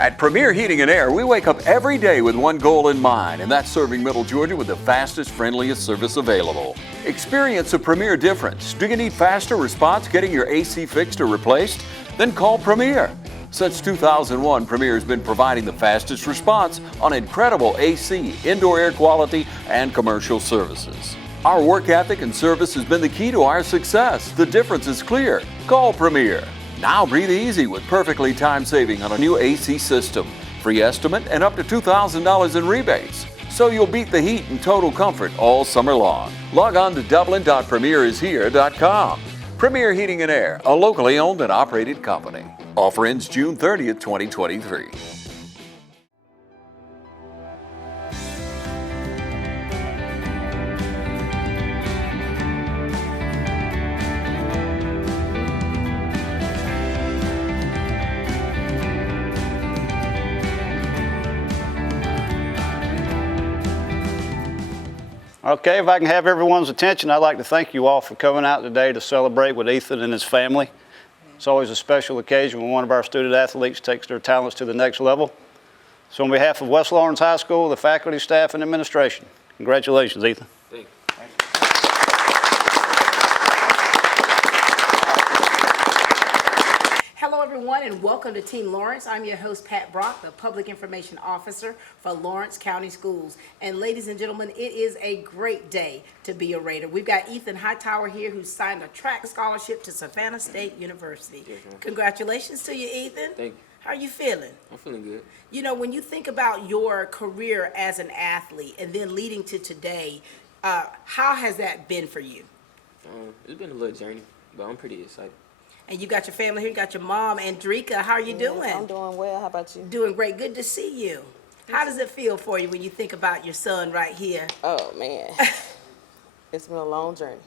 At Premier Heating and Air, we wake up every day with one goal in mind, and that's serving Middle Georgia with the fastest, friendliest service available. Experience a Premier difference. Do you need faster response getting your AC fixed or replaced? Then call Premier. Since 2001, Premier has been providing the fastest response on incredible AC, indoor air quality, and commercial services. Our work ethic and service has been the key to our success. The difference is clear. Call Premier. Now breathe easy with perfectly time saving on a new AC system. Free estimate and up to $2,000 in rebates. So you'll beat the heat in total comfort all summer long. Log on to dublin.premierishere.com. Premier Heating and Air, a locally owned and operated company. Offer ends June 30th, 2023. Okay, if I can have everyone's attention, I'd like to thank you all for coming out today to celebrate with Ethan and his family. It's always a special occasion when one of our student athletes takes their talents to the next level. So on behalf of West Lawrence High School, the faculty, staff, and administration, congratulations, Ethan. Thank you. Hello everyone and welcome to Team Lawrence. I'm your host Pat Brock, the Public Information Officer for Lawrence County Schools. And ladies and gentlemen, it is a great day to be a Raider. We've got Ethan Hightower here who signed a track scholarship to Savannah State University. Yes, ma'am. Congratulations to you, Ethan. Thank you. How are you feeling? I'm feeling good. You know, when you think about your career as an athlete and then leading to today, how has that been for you? It's been a little journey, but I'm pretty excited. And you got your family here, you got your mom, Andrika. How are you doing? I'm doing well. How about you? Doing great. Good to see you. How does it feel for you when you think about your son right here? Oh, man. It's been a long journey.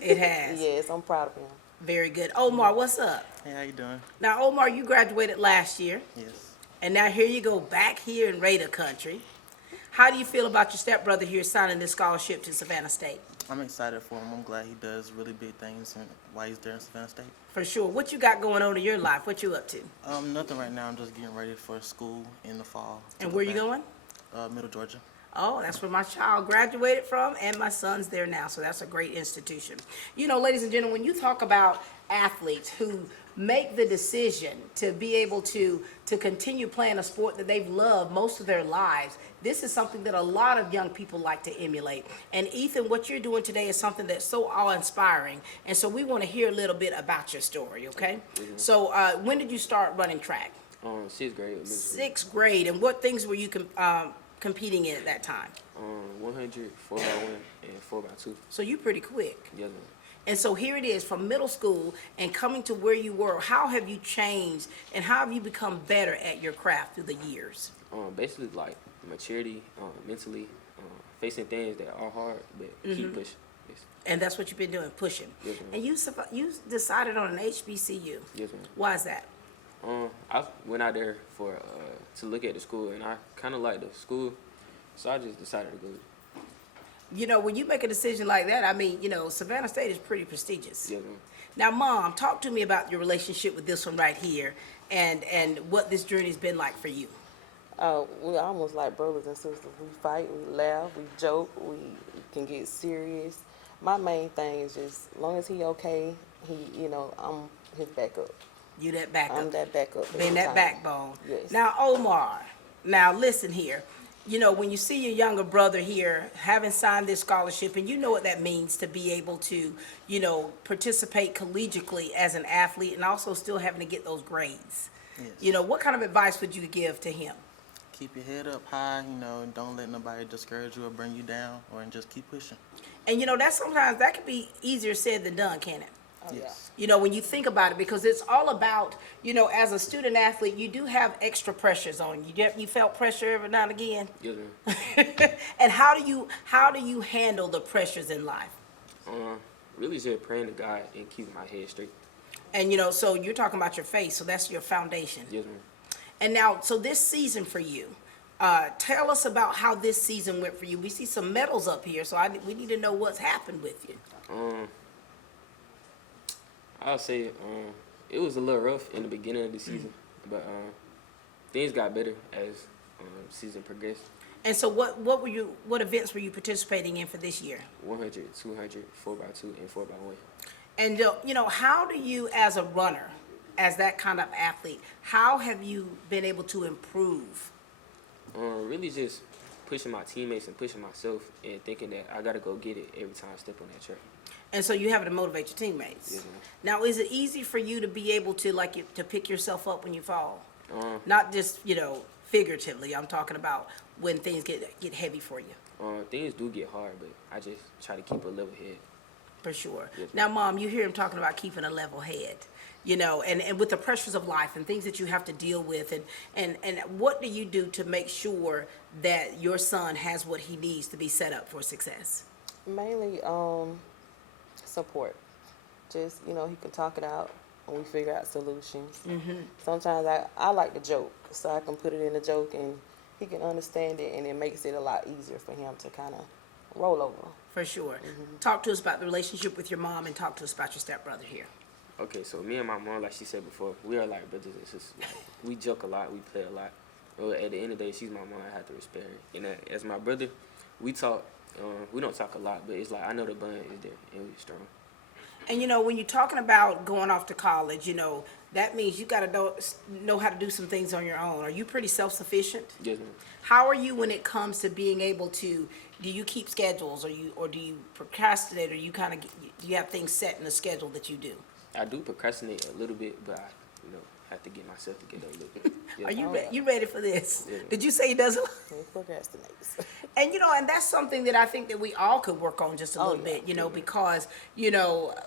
It has. Yes, I'm proud of him. Very good. Omar, what's up? Hey, how you doing? Now, Omar, you graduated last year. Yes. And now here you go back here in Raider country. How do you feel about your stepbrother here signing this scholarship to Savannah State? I'm excited for him. I'm glad he does really big things and while he's there in Savannah State. For sure. What you got going on in your life? What you up to? Nothing right now. I'm just getting ready for school in the fall. And where you going? Middle Georgia. Oh, that's where my child graduated from, and my son's there now, so that's a great institution. You know, ladies and gentlemen, when you talk about athletes who make the decision to be able to continue playing a sport that they've loved most of their lives, this is something that a lot of young people like to emulate. And Ethan, what you're doing today is something that's so awe-inspiring, and so we want to hear a little bit about your story, okay? Mm-hmm. So when did you start running track? Sixth grade. Sixth grade, and what things were you competing in at that time? 100, 4x1, and 4x2. So you're pretty quick. Yes, ma'am. And so here it is from middle school and coming to where you were. How have you changed and how have you become better at your craft through the years? Basically, like maturity, mentally, facing things that are hard, but keep pushing. Yes. And that's what you've been doing, pushing. Yes, ma'am. And you decided on an HBCU. Yes, ma'am. Why is that? I went out there for to look at the school, and I kind of liked the school, so I just decided to go. You know, when you make a decision like that, I mean, you know, Savannah State is pretty prestigious. Yes, ma'am. Now, Mom, talk to me about your relationship with this one right here and what this journey's been like for you. We're almost like brothers and sisters. We fight, we laugh, we joke, we can get serious. My main thing is just, as long as he okay, I'm his backup. You that backup. I'm that backup. Being that backbone. Yes. Now, Omar, now listen here. You know, when you see your younger brother here having signed this scholarship, and you know what that means to be able to, you know, participate collegiately as an athlete and also still having to get those grades. Yes. You know, what kind of advice would you give to him? Keep your head up high, and don't let nobody discourage you or bring you down, and just keep pushing. And, you know, sometimes that can be easier said than done, can it? Oh, Yes. You know, when you think about it, because it's all about, you know, as a student athlete, you do have extra pressures on you. You felt pressure every now and again? Yes, ma'am. And how do you handle the pressures in life? Really just praying to God and keeping my head straight. And, you know, so you're talking about your faith, so that's your foundation. Yes, ma'am. And now, so this season for you, tell us about how this season went for you. We see some medals up here, so we need to know what's happened with you. I'll say it was a little rough in the beginning of the season, but things got better as season progressed. And so what events were you participating in for this year? 100, 200, 4x2, and 4x1. And how do you, as a runner, as that kind of athlete, how have you been able to improve? Really just pushing my teammates and pushing myself and thinking that I gotta go get it every time I step on that track. And so you have to motivate your teammates. Yes, ma'am. Now, is it easy for you to be able to to pick yourself up when you fall? Not just figuratively. I'm talking about when things get heavy for you. Things do get hard, but I just try to keep a level head. For sure. Yes, Now, Mom, you hear him talking about keeping a level head, and with the pressures of life and things that you have to deal with, and what do you do to make sure that your son has what he needs to be set up for success? Mainly support. Just, he can talk it out and we figure out solutions. Sometimes I like to joke, so I can put it in a joke and he can understand it, and it makes it a lot easier for him to kind of roll over. For sure. Talk to us about the relationship with your mom, and talk to us about your stepbrother here. Okay, so me and my mom, like she said before, we are like brothers and sisters. Like, we joke a lot, we play a lot. Well, at the end of the day, she's my mom. I have to respect her. And as my brother, we talk. We don't talk a lot, but it's like I know the bond is there and we're strong. And when you're talking about going off to college, that means you got to know how to do some things on your own. Are you pretty self-sufficient? Yes, ma'am. How are you when it comes to being able to? Do you keep schedules, or do you procrastinate, or you you have things set in a schedule that you do? I do procrastinate a little bit, but I, have to get myself together a little bit. Yes, Are you ma'am. you ready for this? Yeah. Did you say he doesn't? He procrastinates. And and that's something that I think that we all could work on just a little bit, because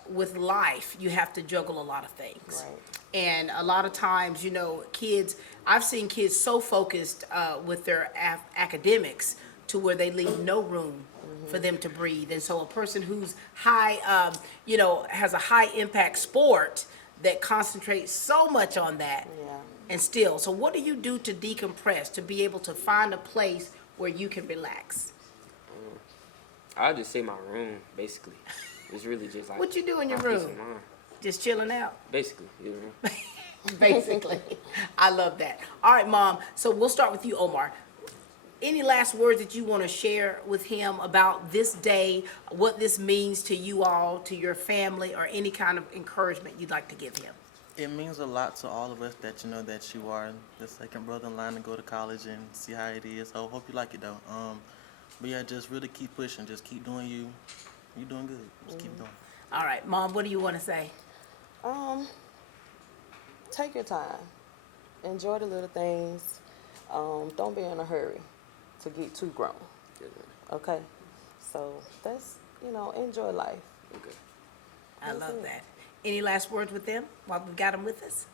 with life you have to juggle a lot of things. Right. And a lot of times, I've seen kids so focused with their academics to where they leave no room for them to breathe. And so a person who's high, has a high impact sport that concentrates so much on that. Yeah. And still, so what do you do to decompress, to be able to find a place where you can relax? I'll just say my room, basically. It's really just like What you do in your my peace room? of mind. Just chilling out? Basically, Basically. I love that. All right, Mom. So we'll start with you, Omar. Any last words that you want to share with him about this day, what this means to you all, to your family, or any kind of encouragement you'd like to give him? It means a lot to all of us that that you are the second brother in line to go to college and see how it is. So hope you like it though. But yeah, just really keep pushing. Just keep doing you. You're doing good. Just keep doing. All right, Mom, what do you want to say? Take your time. Enjoy the little things. Don't be in a hurry to get too grown. Okay? So that's, enjoy life. Okay. I love that. Any last words with them while we've got them with us?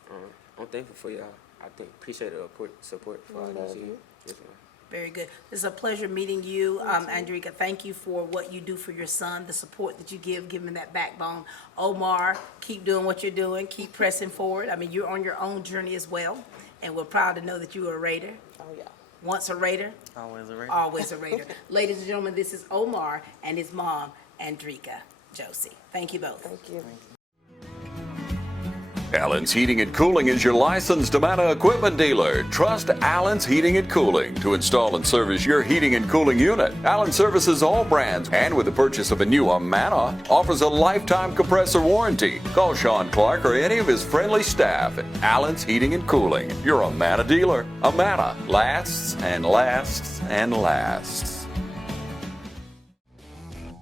I'm thankful for y'all. I appreciate the support for all these years. Yes, ma'am. Very good. It's a pleasure meeting you, Andrika. Thank you for what you do for your son, the support that you give him that backbone. Omar, keep doing what you're doing. Keep pressing forward. I mean, you're on your own journey as well, and we're proud to know that you are a Raider. Oh, yeah. Once a Raider, Always a Raider. always a Raider. Ladies and gentlemen, this is Omar and his mom, Andrika Josie. Thank you both. Thank you. Allen's Heating and Cooling is your licensed Amana equipment dealer. Trust Allen's Heating and Cooling to install and service your heating and cooling unit. Allen services all brands, and with the purchase of a new Amana, offers a lifetime compressor warranty. Call Sean Clark or any of his friendly staff at Allen's Heating and Cooling, your Amana dealer. Amana lasts and lasts and lasts.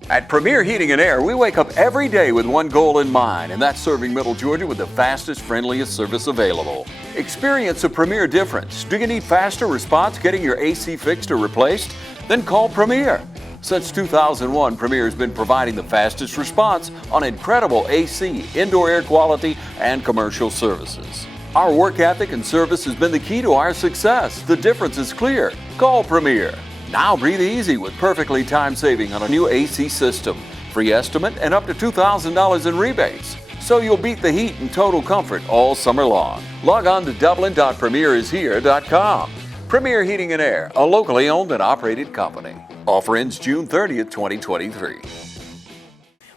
At Premier Heating and Air, we wake up every day with one goal in mind, and that's serving Middle Georgia with the fastest, friendliest service available. Experience a Premier difference. Do you need faster response getting your AC fixed or replaced? Then call Premier. Since 2001, Premier has been providing the fastest response on incredible AC, indoor air quality, and commercial services. Our work ethic and service has been the key to our success. The difference is clear. Call Premier. Now breathe easy with perfectly timed saving on a new AC system. Free estimate and up to $2,000 in rebates. So you'll beat the heat in total comfort all summer long. Log on to dublin.premierishere.com. Premier Heating and Air, a locally owned and operated company. Offer ends June 30th, 2023.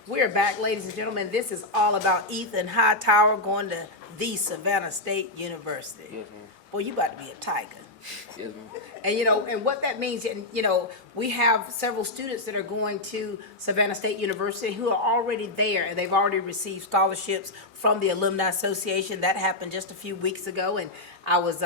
We're back, ladies and gentlemen. This is all about Ethan Hightower going to the Savannah State University. Yes, ma'am. Boy, you about to be a tiger. Yes, ma'am. And and what that means, and we have several students that are going to Savannah State University who are already there, and they've already received scholarships from the Alumni Association. That happened just a few weeks ago, and I was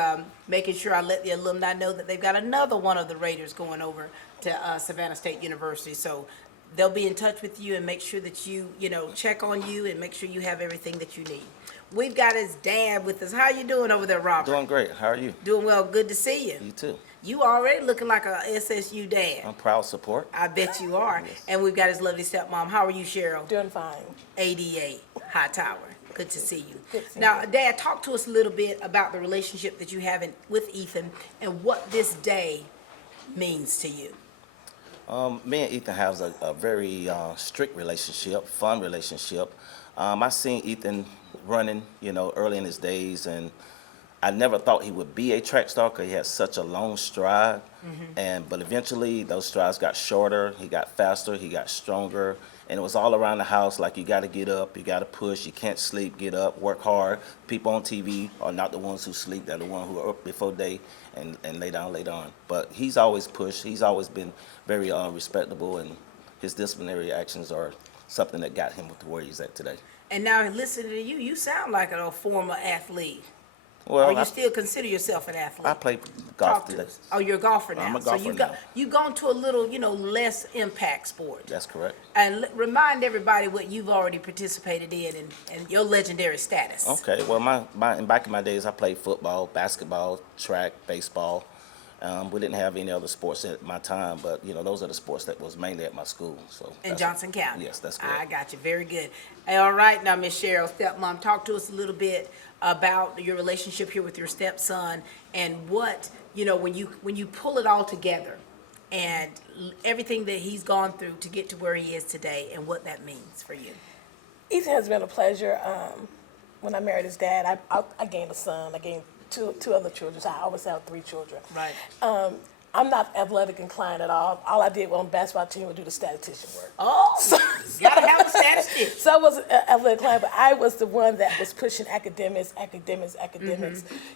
making sure I let the alumni know that they've got another one of the Raiders going over to Savannah State University. So they'll be in touch with you and make sure that you check on you and make sure you have everything that you need. We've got his dad with us. How you doing over there, Robert? Doing great. How are you? Doing well. Good to see you. You too. You already looking like a SSU dad. I'm proud support. I bet you are. And we've got his lovely stepmom. How are you, Cheryl? Doing fine. ADA, Hightower. Good to see you. Good to see Now, Dad, talk to us a little bit about the relationship that you have with Ethan and what this day means to you. Me and Ethan have a very strict relationship, fun relationship. I seen Ethan running, early in his days, and I never thought he would be a track star because he had such a long stride. But eventually those strides got shorter, he got faster, he got stronger, and it was all around the house like you got to get up, you got to push, you can't sleep, get up, work hard. People on TV are not the ones who sleep, they're the ones who are up before day and lay down later on. But he's always pushed, he's always been very respectable, and his disciplinary actions are something that got him to where he's at today. And now listening to you, you sound like a former athlete. Well, Or you still consider yourself an athlete? I play Talk golf to today. us. Oh, you're a golfer now. I'm a golfer so now. you've gone to a little, less impact sport. That's correct. And remind everybody what you've already participated in and your legendary status. Okay, well, back in my days, I played football, basketball, track, baseball. We didn't have any other sports at my time, but those are the sports that was mainly at my school. So In Johnson County. Yes, that's correct. I got you. Very good. All right, now, Miss Cheryl, stepmom, talk to us a little bit about your relationship here with your stepson and what when you pull it all together and everything that he's gone through to get to where he is today and what that means for you. Ethan has been a pleasure. When I married his dad, I gained a son. I gained two other children, so I always have 3 children. Right. I'm not athletic inclined at all. All I did on the basketball team was do the statistician work. Oh, gotta have a statistician. So I wasn't athletic inclined, but I was the one that was pushing academics.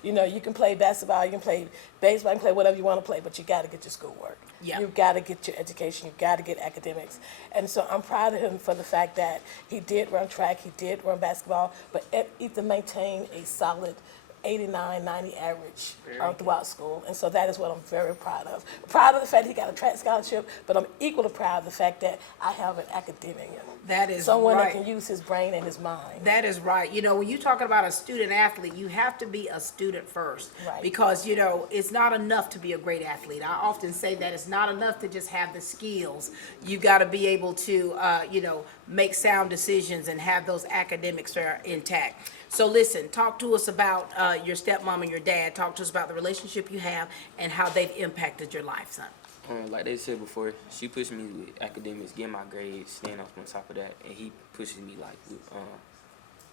You can play basketball, you can play baseball, you can play whatever you want to play, but you got to get your schoolwork. Yeah. You've got to get your education. You've got to get academics. And so I'm proud of him for the fact that he did run track, he did run basketball, but Ethan maintained a solid 89, 90 average throughout school. And so that is what I'm very proud of. Proud of the fact that he got a track scholarship, but I'm equally proud of the fact that I have an academic. That is someone right. that can use his brain and his mind. That is right. When you're talking about a student athlete, you have to be a student first. Right. Because, it's not enough to be a great athlete. I often say that it's not enough to just have the skills. You got to be able to, make sound decisions and have those academics that are intact. So listen, talk to us about your stepmom and your dad. Talk to us about the relationship you have and how they've impacted your life, son. Like they said before, she pushed me with academics, getting my grades, staying up on top of that, and he pushes me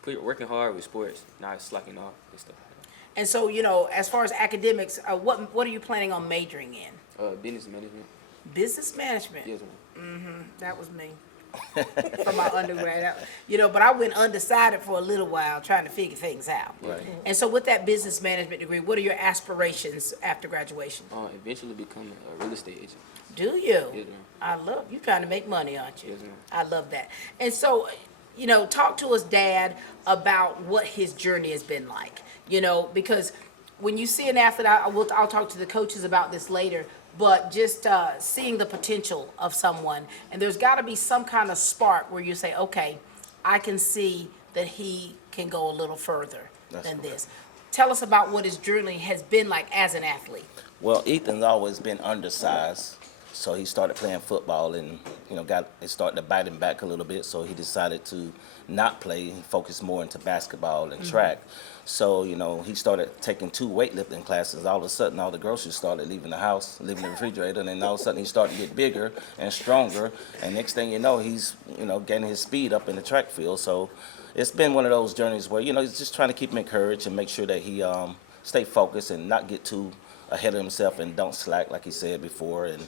with working hard with sports, not slacking off and stuff like that. And so, as far as academics, what are you planning on majoring in? Business management. Business management. Yes, ma'am. That was me. From my undergrad, but I went undecided for a little while trying to figure things out. Right. And so with that business management degree, what are your aspirations after graduation? Eventually becoming a real estate agent. Do you? Yes, ma'am. I love you trying to make money, aren't you? Yes, ma'am. I love that. And so, talk to us, Dad, about what his journey has been like. Because when you see an athlete, I'll talk to the coaches about this later, but just seeing the potential of someone, and there's got to be some kind of spark where you say, okay, I can see that he can go a little further than this. Tell us about what his journey has been like as an athlete. Well, Ethan's always been undersized, so he started playing football and it started to bite him back a little bit. So he decided to not play and focus more into basketball and track. So he started taking 2 weightlifting classes. All of a sudden, all the groceries started leaving the house, leaving the refrigerator, and then all of a sudden he started to get bigger and stronger. And next thing you know, he's getting his speed up in the track field. So it's been one of those journeys where he's just trying to keep him encouraged and make sure that he stay focused and not get too ahead of himself and don't slack, like he said before. And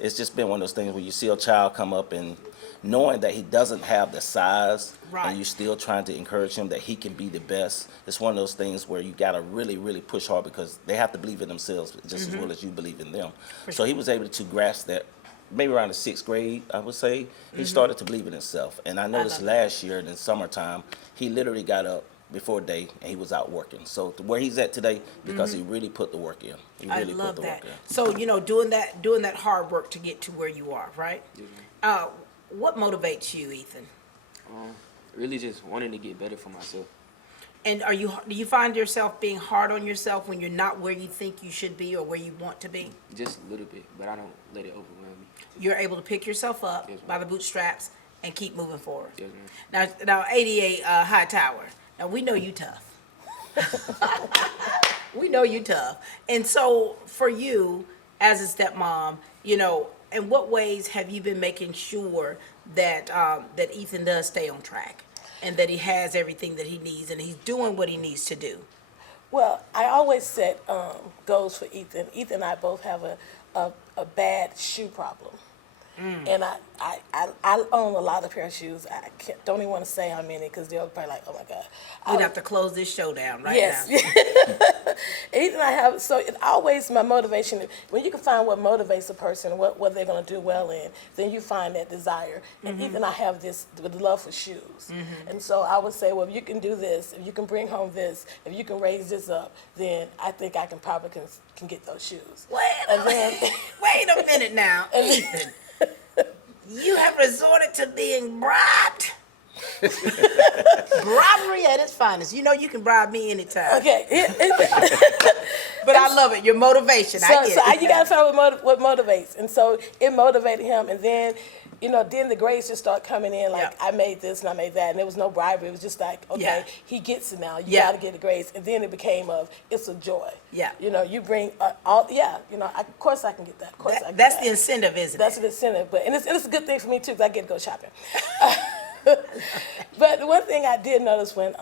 it's just been one of those things where you see a child come up and knowing that he doesn't have the size, Right. and you're still trying to encourage him that he can be the best. It's one of those things where you got to really, really push hard because they have to believe in themselves just as well as you believe in them. So he was able to grasp that maybe around the 6th grade, I would say. He started to believe in himself. And I noticed last year in the summertime, he literally got up before day and he was out working. So to where he's at today, because he really put the work in. He I really love put the that. work in. So, you know, doing that hard work to get to where you are, right? What motivates you, Ethan? Really just wanting to get better for myself. And do you find yourself being hard on yourself when you're not where you think you should be or where you want to be? Just a little bit, but I don't let it overwhelm me. You're able to pick yourself up Yes, by ma'am. the bootstraps and keep moving forward. Yes, ma'am. Now 88 Hightower. Now we know you tough. We know you tough. And so for you as a stepmom, you know, in what ways have you been making sure that that Ethan does stay on track and that he has everything that he needs and he's doing what he needs to do? Well, I always set goals for Ethan. Ethan and I both have a bad shoe problem. And I own a lot of pair of shoes. Don't even want to say how many because they're probably like, oh my God. We'd have to close this show down right Yes. now. Ethan and I have, so it always my motivation, when you can find what motivates a person, what they're going to do well in, then you find that desire. And Ethan and I have this with love for shoes. And so I would say, well, if you can do this, if you can bring home this, if you can raise this up, then I think I can probably can get those shoes. Wait a minute now, Ethan. You have resorted to being bribed? Bribery at its finest. You know you can bribe me anytime. Okay. But I love it. Your motivation. I get it. You gotta find what motivates, and so it motivated him. And then, you know, then the grades just start coming in. Like I made this and I made that, and there was no bribery. It was just like, okay, he gets it now. You gotta get the grades. And then it became it's a joy. Yeah. You know, you bring all. Yeah. You know, of course I can get that. Of course I can That's get the incentive, isn't That's it? the incentive. But and it's a good thing for me too, because I get to go shopping. But the one thing I did notice when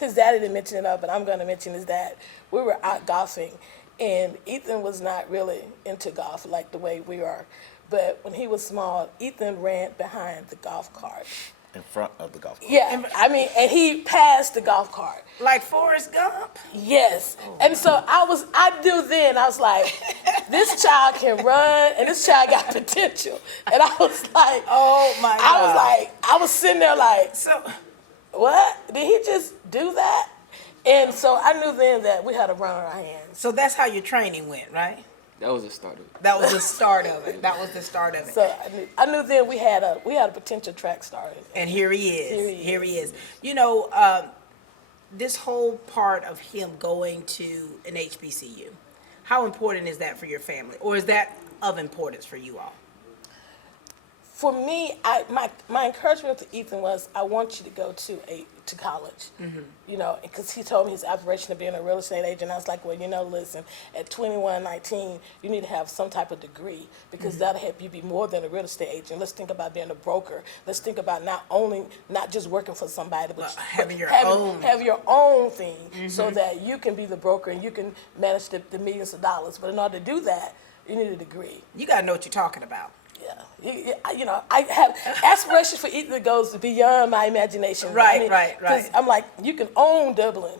his daddy didn't mention it up, but I'm going to mention is that we were out golfing, and Ethan was not really into golf like the way we are. But when he was small, Ethan ran behind the golf cart. In front of the golf course. Yeah, I mean, and he passed the golf cart. Like Forrest Gump? Yes. And so I was like, this child can run and this child got potential. And I was like, Oh my God. I was sitting there like, So, what? Did he just do that? And so I knew then that we had a run on our hands. so that's how your training went, right? That was the start of it. That was the start of it. That was the start of it. So I knew then we had a potential track started. And here he is. Here he is. You know, this whole part of him going to an HBCU, how important is that for your family? Or is that of importance for you all? For me, my encouragement to Ethan was, I want you to go to college, you know, because he told me his aspiration of being a real estate agent. I was like, well, you know, listen, at 21, 19, you need to have some type of degree because that'll help you be more than a real estate agent. Let's think about being a broker. Let's think about not just working for somebody, but having your own thing so that you can be the broker and you can manage the millions of dollars. But in order to do that, you need a degree. You got to know what you're talking about. Yeah, you know, I have aspirations for Ethan that goes beyond my imagination. Right. 'Cause I'm like, you can own Dublin.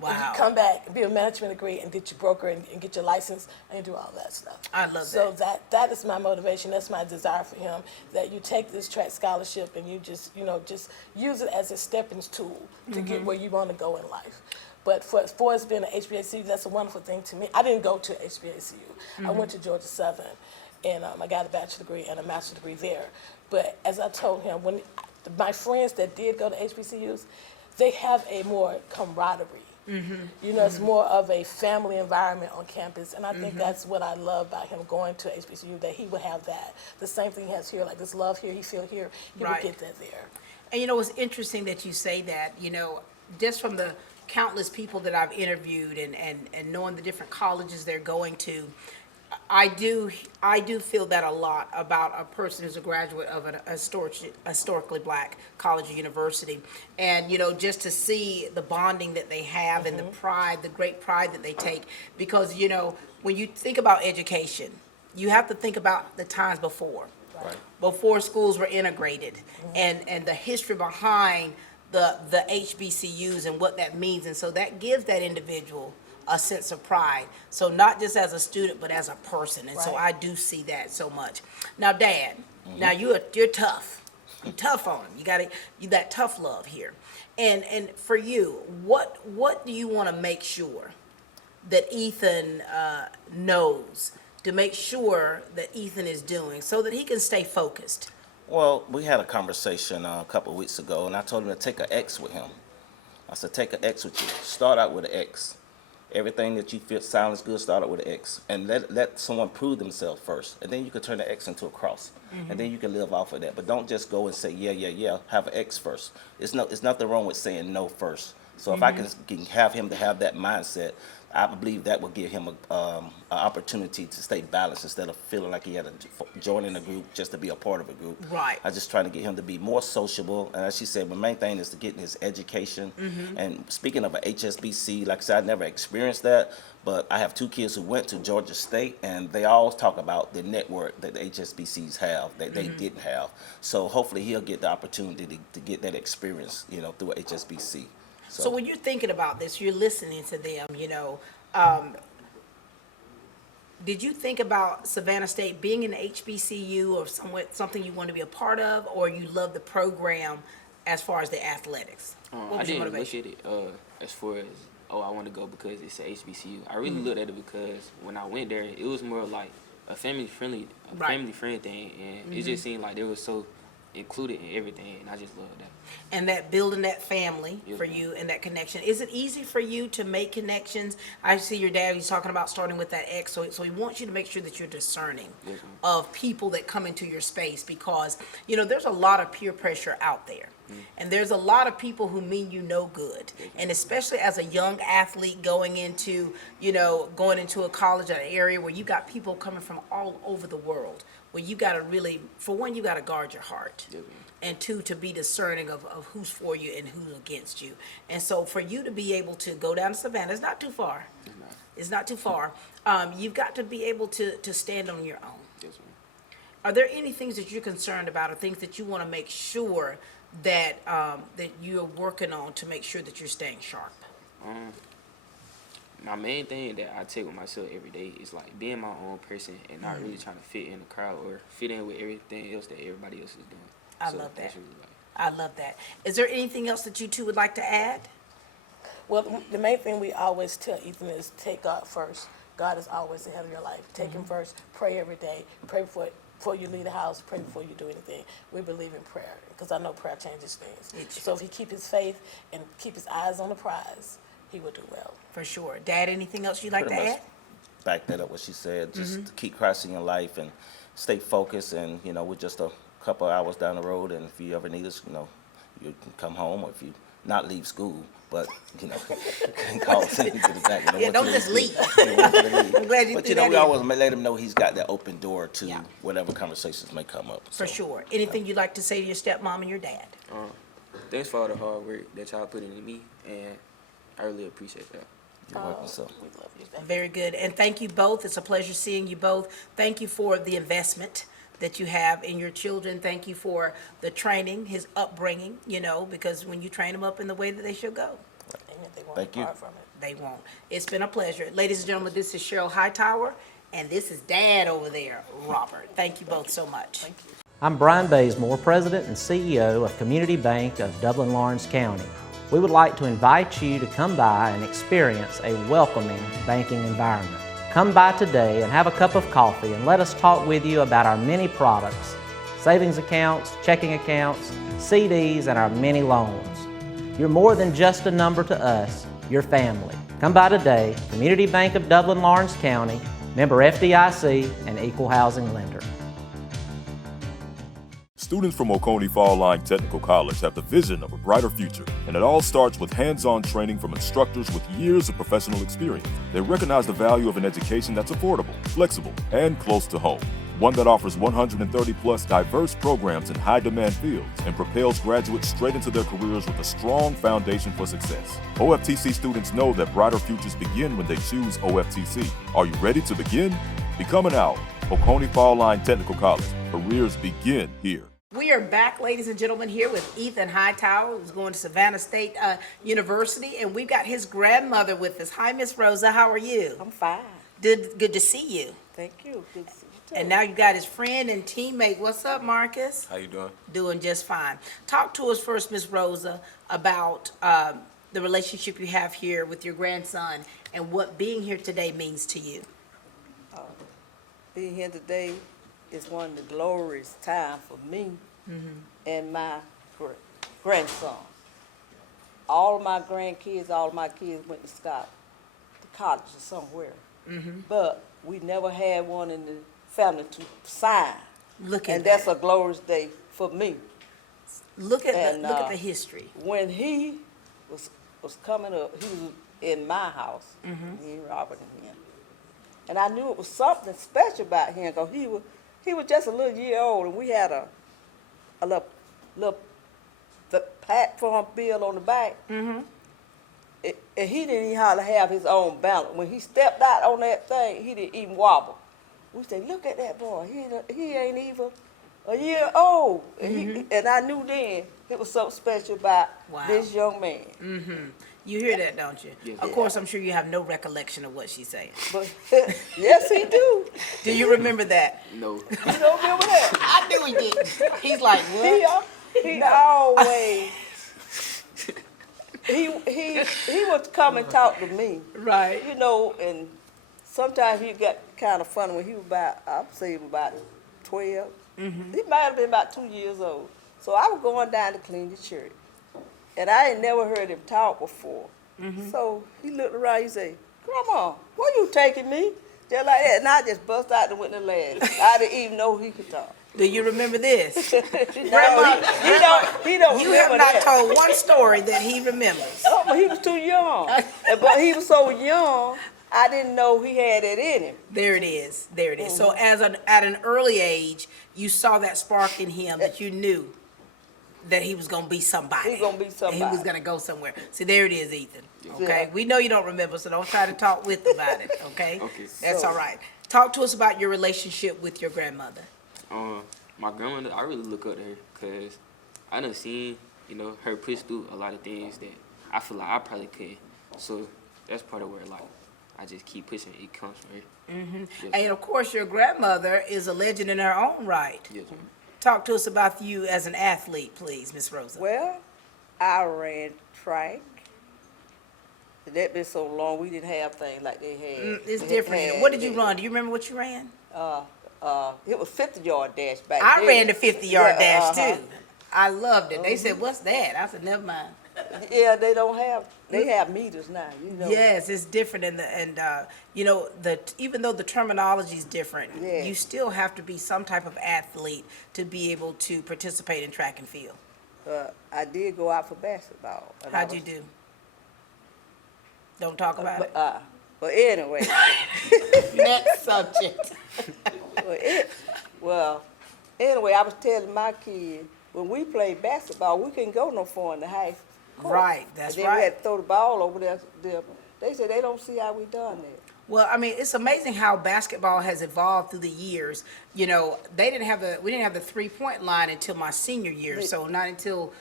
Wow. And you come back and be a management degree and get your broker and get your license and do all that stuff. I love so that is my motivation. That's my desire for him, that you take this track scholarship and you just use it as a stepping tool to get where you want to go in life. But for us being an HBCU, that's a wonderful thing to me. I didn't go to HBCU. I went to Georgia Southern. And I got a bachelor's degree and a master's degree there. But as I told him, when my friends that did go to HBCUs, they have a more camaraderie. You know, it's more of a family environment on campus. And I think that's what I love about him going to HBCU, that he would have that. The same thing he has here, like this love here, he feel here, he would get that there. And you know, it's interesting that you say that, you know, just from the countless people that I've interviewed and knowing the different colleges they're going to, I do feel that a lot about a person who's a graduate of a historically black college or university. And, you know, just to see the bonding that they have and the pride, the great pride that they take. Because, you know, when you think about education, you have to think about the times before schools were integrated, and the history behind the HBCUs and what that means. And so that gives that individual a sense of pride. So not just as a student, but as a person. And so I do see that so much. Now, Dad, now you're tough. You're tough on him. You got tough love here. And for you, what do you want to make sure that Ethan knows, to make sure that Ethan is doing so that he can stay focused? Well, we had a conversation a couple of weeks ago, and I told him to take an X with him. I said, take an X with you. Start out with an X. Everything that you feel sounds good, start out with an X. And let someone prove themselves first. And then you can turn the X into a cross. And then you can live off of that. But don't just go and say, yeah. Have an X first. It's nothing wrong with saying no first. So if I can have him to have that mindset, I believe that will give him an opportunity to stay balanced instead of feeling like he had to join in a group just to be a part of a group. Right. I just trying to get him to be more sociable. And as she said, the main thing is to get his education. And speaking of an HSBC, like I said, I never experienced that, but I have 2 kids who went to Georgia State, and they all talk about the network that the HSBCs have that they didn't have. So hopefully he'll get the opportunity to get that experience, through a HSBC. So when you're thinking about this, you're listening to them, did you think about Savannah State being an HBCU or something you want to be a part of, or you love the program as far as the athletics? I didn't look at it as far as, I want to go because it's an HBCU. I really looked at it because when I went there, it was more like a family friend thing, and it just seemed like they were so included in everything, and I just love that. And that building that family for you and that connection. Is it easy for you to make connections? I see your dad, he's talking about starting with that X, so he wants you to make sure that you're discerning of people that come into your space, because, there's a lot of peer pressure out there. And there's a lot of people who mean you no good. And especially as a young athlete going into a college or an area where you got people coming from all over the world, where you got to really, for one, you got to guard your heart. And 2, to be discerning of who's for you and who's against you. And so for you to be able to go down to Savannah, it's not too far. It's not too far. You've got to be able to stand on your own. Are there any things that you're concerned about, or things that you want to make sure that that you're working on to make sure that you're staying sharp? My main thing that I take with myself every day is like being my own person and not really trying to fit in the crowd or fit in with everything else that everybody else is doing. I love that. I love that. Is there anything else that you two would like to add? Well, the main thing we always tell Ethan is take God first. God is always ahead of your life. Take him first. Pray every day. Pray before you leave the house. Pray before you do anything. We believe in prayer because I know prayer changes things. So if he keep his faith and keep his eyes on the prize, he will do well. For sure. Dad, anything else you'd like to add? Back that up what she said. Just to keep Christ in your life and stay focused. And, we're just a couple of hours down the road. And if you ever need us, you can come home, or if you not leave school. But, can call us and get it back. Don't just leave. I'm glad you threw that we in. always let him know he's got that open door to whatever conversations may come up. For sure. Anything you'd like to say to your stepmom and your dad? Thanks for all the hard work that y'all put into me, and I really appreciate that. You're welcome, sir. We love you. Very good. And thank you both. It's a pleasure seeing you both. Thank you for the investment that you have in your children. Thank you for the training, his upbringing, because when you train them up in the way that they should go, They won't Thank you. depart from it. they won't. It's been a pleasure. Ladies and gentlemen, this is Cheryl Hightower, and this is Dad over there, Robert. Thank you both so much. Thank you. I'm Brian Bazemore, President and CEO of Community Bank of Dublin-Lawrence County. We would like to invite you to come by and experience a welcoming banking environment. Come by today and have a cup of coffee and let us talk with you about our many products, savings accounts, checking accounts, CDs, and our many loans. You're more than just a number to us, you're family. Come by today, Community Bank of Dublin-Lawrence County, member FDIC, and equal housing lender. Students from Oconee Fall Line Technical College have the vision of a brighter future, and it all starts with hands-on training from instructors with years of professional experience. They recognize the value of an education that's affordable, flexible, and close to home. One that offers 130-plus diverse programs in high-demand fields and propels graduates straight into their careers with a strong foundation for success. OFTC students know that brighter futures begin when they choose OFTC. Are you ready to begin? Become an owl. Oconee Fall Line Technical College. Careers begin here. We are back, ladies and gentlemen, here with Ethan Hightower, who's going to Savannah State University, and we've got his grandmother with us. Hi, Miss Rosa. How are you? I'm fine. Good to see you. Thank you. Good to see you too. And now you got his friend and teammate. What's up, Marcus? How you doing? Doing just fine. Talk to us first, Miss Rosa, about the relationship you have here with your grandson and what being here today means to you. Being here today is one of the glorious times for me and my grandson. All of my grandkids, all of my kids went to college or somewhere. But we never had one in the family to sign. Look at and that's a glorious day for me. Look at the history. When he was coming up, he was in my house, me and Robert and him. And I knew it was something special about him because he was just a little year old, and we had a little platform built on the back. And he didn't even hardly have his own balance. When he stepped out on that thing, he didn't even wobble. We said, look at that boy. He ain't even a year old. And I knew then it was something special about this young man. You hear that, don't you? Yeah. Of course, I'm sure you have no recollection of what she's saying. But yes, he do. Do you remember that? No. You don't remember that? I knew he did. He's like, what? He always he would come and talk to me. Right. You know, and sometimes he got kind of funny when he was about, I'd say about 12. He might have been about 2 years old. So I was going down to clean the church. And I ain't never heard him talk before. So he looked around, he said, Grandma, where you taking me? Just like that. And I just bust out the window and laughed. I didn't even know he could talk. Do you remember this? Grandma, he don't You remember have not that. told one story that he remembers. Oh, but he was too young. But he was so young, I didn't know he had it in him. There it is. There it is. So at an early age, you saw that spark in him that you knew that he was going to be somebody. He gonna be somebody. And he was going to go somewhere. See, there it is, Ethan. Okay? Yeah. We know you don't remember, so don't try to talk with about it, okay? Okay. That's So- all right. Talk to us about your relationship with your grandmother. My grandmother, I really look up to her because I done seen, her push through a lot of things that I feel like I probably couldn't. So that's part of where, I just keep pushing. It comes from her. Yes, And of course, your grandmother is a legend in her own right. yes, ma'am. Talk to us about you as an athlete, please, Miss Rosa. Well, I ran track. That been so long, we didn't have things like they had. It's They different. had- What did you run? Do you remember what you ran? It was 50-yard dash back I then. ran the 50-yard Yeah, dash too. I loved it. They said, "What's that?" I said, "Never mind." Yeah, they don't have. They have meters now. Yes, it's different, even though the terminology is different, Yeah. you still have to be some type of athlete to be able to participate in track and field. I did go out for basketball. and I How'd you was- do? Don't talk about it. But anyway, Next subject. anyway, I was telling my kids when we played basketball, we couldn't go no far in the high court. Right, that's and then we right. had to throw the ball over there. They said they don't see how we done that. Well, I mean, it's amazing how basketball has evolved through the years. We didn't have the 3-point line until my senior year. So not until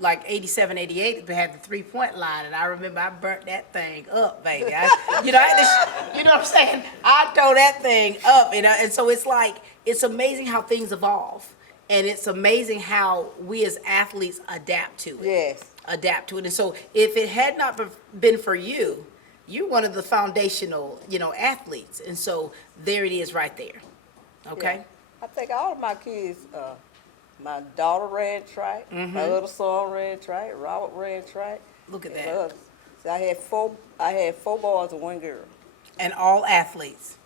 like 87, 88, we had the 3-point line, and I remember I burnt that thing up, baby. You know what I'm saying? I throw that thing up, and so it's amazing how things evolve, and it's amazing how we as athletes adapt to it. Yes. Adapt to it, and so if it had not been for you, you're one of the foundational, athletes, and so there it is right there. Okay. Yeah. I think all of my kids, my daughter ran track, my other son ran track, Robert ran track. Look at and that. others. So I had four boys and one girl. And all athletes.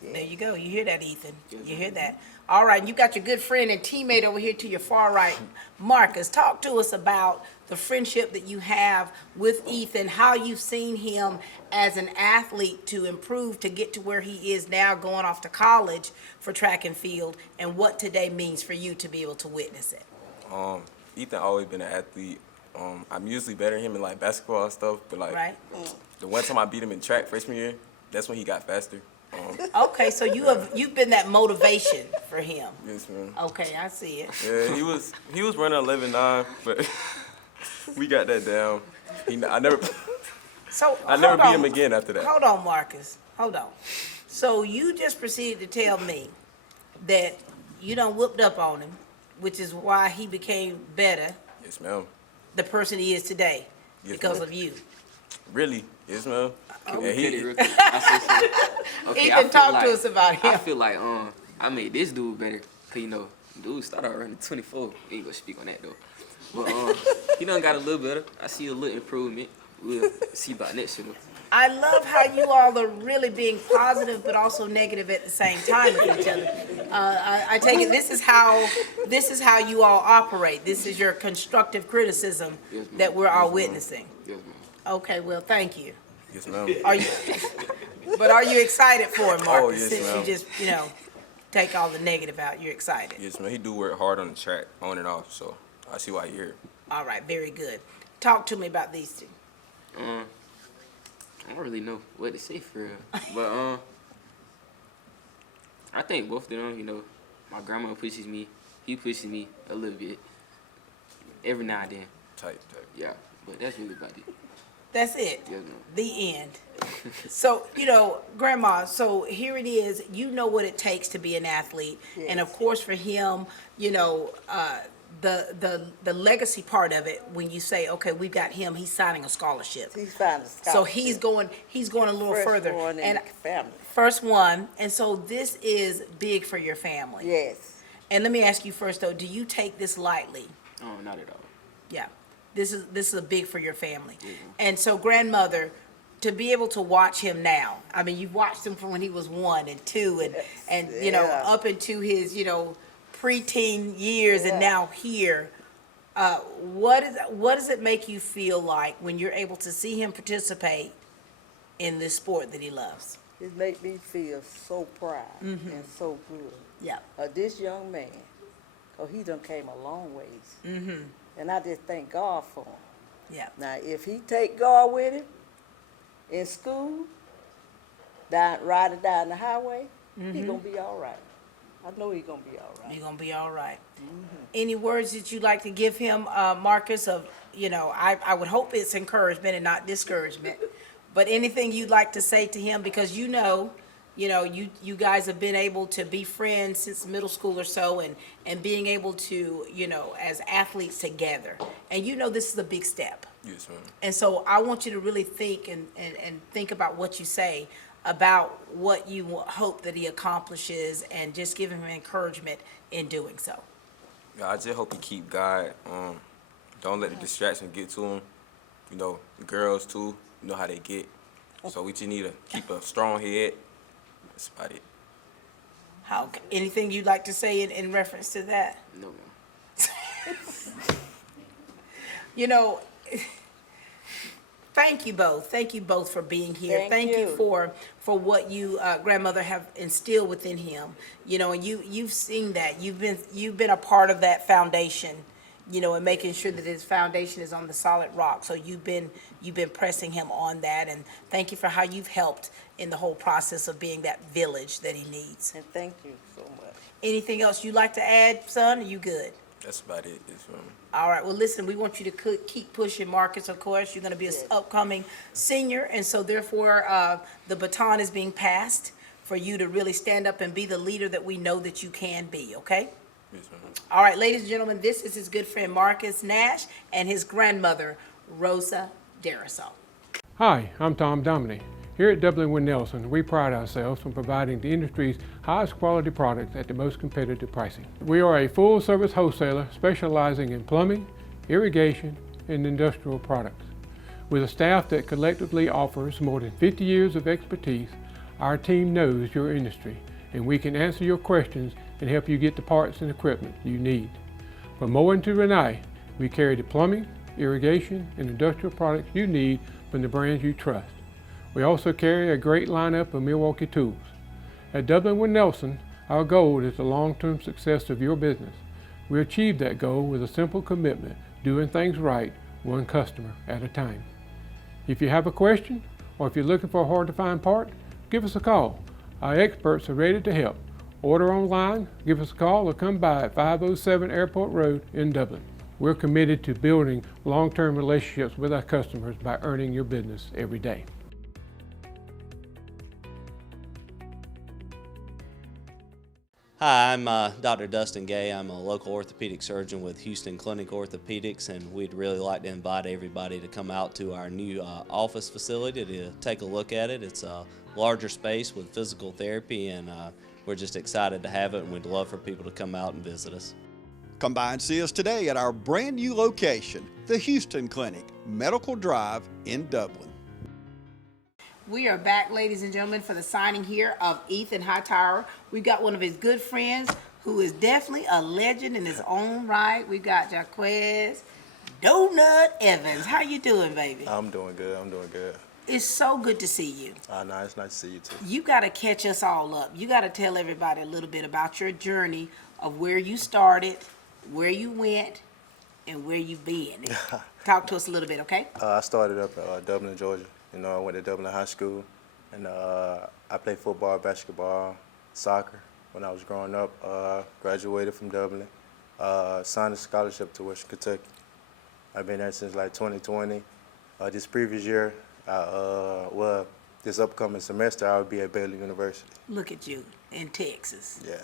Yeah. There you go. You hear that, Ethan? You hear that? All right, you got your good friend and teammate over here to your far right, Marcus. Talk to us about the friendship that you have with Ethan, how you've seen him as an athlete to improve to get to where he is now, going off to college for track and field, and what today means for you to be able to witness it. Ethan always been an athlete. I'm usually better than him in basketball and stuff, but Right? the one time I beat him in track freshman year, that's when he got faster. Okay, so you've been that motivation for him. Yes, ma'am. Okay, I see it. Yeah, he was running 11.9, but we got that down. I never beat him again after that. Hold on, Marcus. Hold on. So you just proceeded to tell me that you done whooped up on him, which is why he became better, Yes, ma'am. the person he is today, Yes, because ma'am. of you. Really? Yes, ma'am. Can we Yeah, cut it real quick? I say something. Okay, Ethan, talk to us about him. I feel like I made this dude better. Cause dude started running 24. We ain't gonna speak on that though. But he done got a little better. I see a little improvement. We'll see about next year though. I love how you all are really being positive but also negative at the same time with each other. I take it this is how you all operate. This is your constructive criticism Yes, ma'am. that we're all Yes, ma'am. witnessing. Yes, ma'am. Okay, well, thank you. Yes, ma'am. Are you excited for him, Marcus? Oh, yes, Since ma'am. you just, take all the negative out, you're excited. Yes, man. He do work hard on the track, on and off, so I see why you're here. All right, very good. Talk to me about these two. I don't really know what to say for real. But I think both of them, my grandma pushes me. He pushes me a little bit. Every now and then. Tight. Yeah. But that's really about it. That's it. Yes, ma'am. The end. So, Grandma, so here it is. You know what it takes to be an athlete. And of course for him, the legacy part of it, when you say, okay, we've got him, he's signing a scholarship. He's finding a scholarship. So he's going a little First further. one in And the family. first one. And so this is big for your family. Yes. And let me ask you first though, do you take this lightly? Oh, not at all. Yeah, this is a big for your family. And so, grandmother, to be able to watch him now, I mean, you've watched him from when he was 1 and 2 and Yeah. up into his preteen years and now here. What does it make you feel like when you're able to see him participate in this sport that he loves? It made me feel so proud and so good. Yeah. This young man, he done came a long ways. And I just thank God for him. Yeah. Now, if he take God with him in school, riding down the highway, he gonna be all right. I know he gonna be all right. You're gonna be all right. Any words that you'd like to give him, Marcus? I would hope it's encouragement and not discouragement. But anything you'd like to say to him, because you guys have been able to be friends since middle school or so, and being able to, as athletes together. And this is a big step. Yes, ma'am. And so I want you to really think and think about what you say about what you hope that he accomplishes, and just give him encouragement in doing so. Yeah, I just hope he keep God. Don't let the distraction get to him. The girls too, you know how they get. So we just need to keep a strong head. That's about it. Anything you'd like to say in reference to that? No, ma'am. Thank you both. Thank you both for being here. Thank you. for what you, grandmother, have instilled within him. And you've seen that. You've been a part of that foundation. And making sure that his foundation is on the solid rock. So you've been pressing him on that, and thank you for how you've helped in the whole process of being that village that he needs. And thank you so much. Anything else you'd like to add, son? Are you good? That's about it. Yes, ma'am. All right, well, listen, we want you to keep pushing, Marcus, of course. You're going to be an upcoming senior, and so therefore the baton is being passed for you to really stand up and be the leader that we know that you can be, okay? Yes, ma'am. All right, ladies and gentlemen, this is his good friend Marcus Nash and his grandmother, Rosa Darasol. Hi, I'm Tom Dominy. Here at W. Nelson, we pride ourselves on providing the industry's highest quality products at the most competitive pricing. We are a full-service wholesaler specializing in plumbing, irrigation, and industrial products. With a staff that collectively offers more than 50 years of expertise, our team knows your industry, and we can answer your questions and help you get the parts and equipment you need. From Moen to Renee, we carry the plumbing, irrigation, and industrial products you need from the brands you trust. We also carry a great lineup of Milwaukee tools. At W. Nelson, our goal is the long-term success of your business. We achieve that goal with a simple commitment, doing things right, one customer at a time. If you have a question, or if you're looking for a hard-to-find part, give us a call. Our experts are ready to help. Order online, give us a call, or come by at 507 Airport Road in Dublin. We're committed to building long-term relationships with our customers by earning your business every day. Hi, I'm Dr. Dustin Gay. I'm a local orthopedic surgeon with Houston Clinic Orthopedics, and we'd really like to invite everybody to come out to our new office facility to take a look at it. It's a larger space with physical therapy, and we're just excited to have it, and we'd love for people to come out and visit us. Come by and see us today at our brand new location, the Houston Clinic, Medical Drive in Dublin. We are back, ladies and gentlemen, for the signing here of Ethan Hightower. We've got one of his good friends who is definitely a legend in his own right. We've got Jaquez Donut Evans. How you doing, baby? I'm doing good. I'm doing good. It's so good to see you. No, it's nice to see you too. You got to catch us all up. You got to tell everybody a little bit about your journey of where you started, where you went, and where you've been. Talk to us a little bit, okay? I started up in Dublin, Georgia. You know, I went to Dublin High School, and I played football, basketball, soccer when I was growing up. Graduated from Dublin, signed a scholarship to Western Kentucky. I've been there since like 2020. This previous year, this upcoming semester, I would be at Baylor University. Look at you in Texas. Yeah.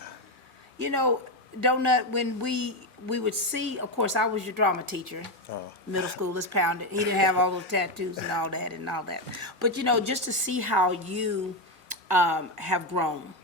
You know, Donut, when we would see, of course, I was your drama teacher. Middle school, let's pound it. He didn't have all those tattoos and all that. But, you know, just to see how you have grown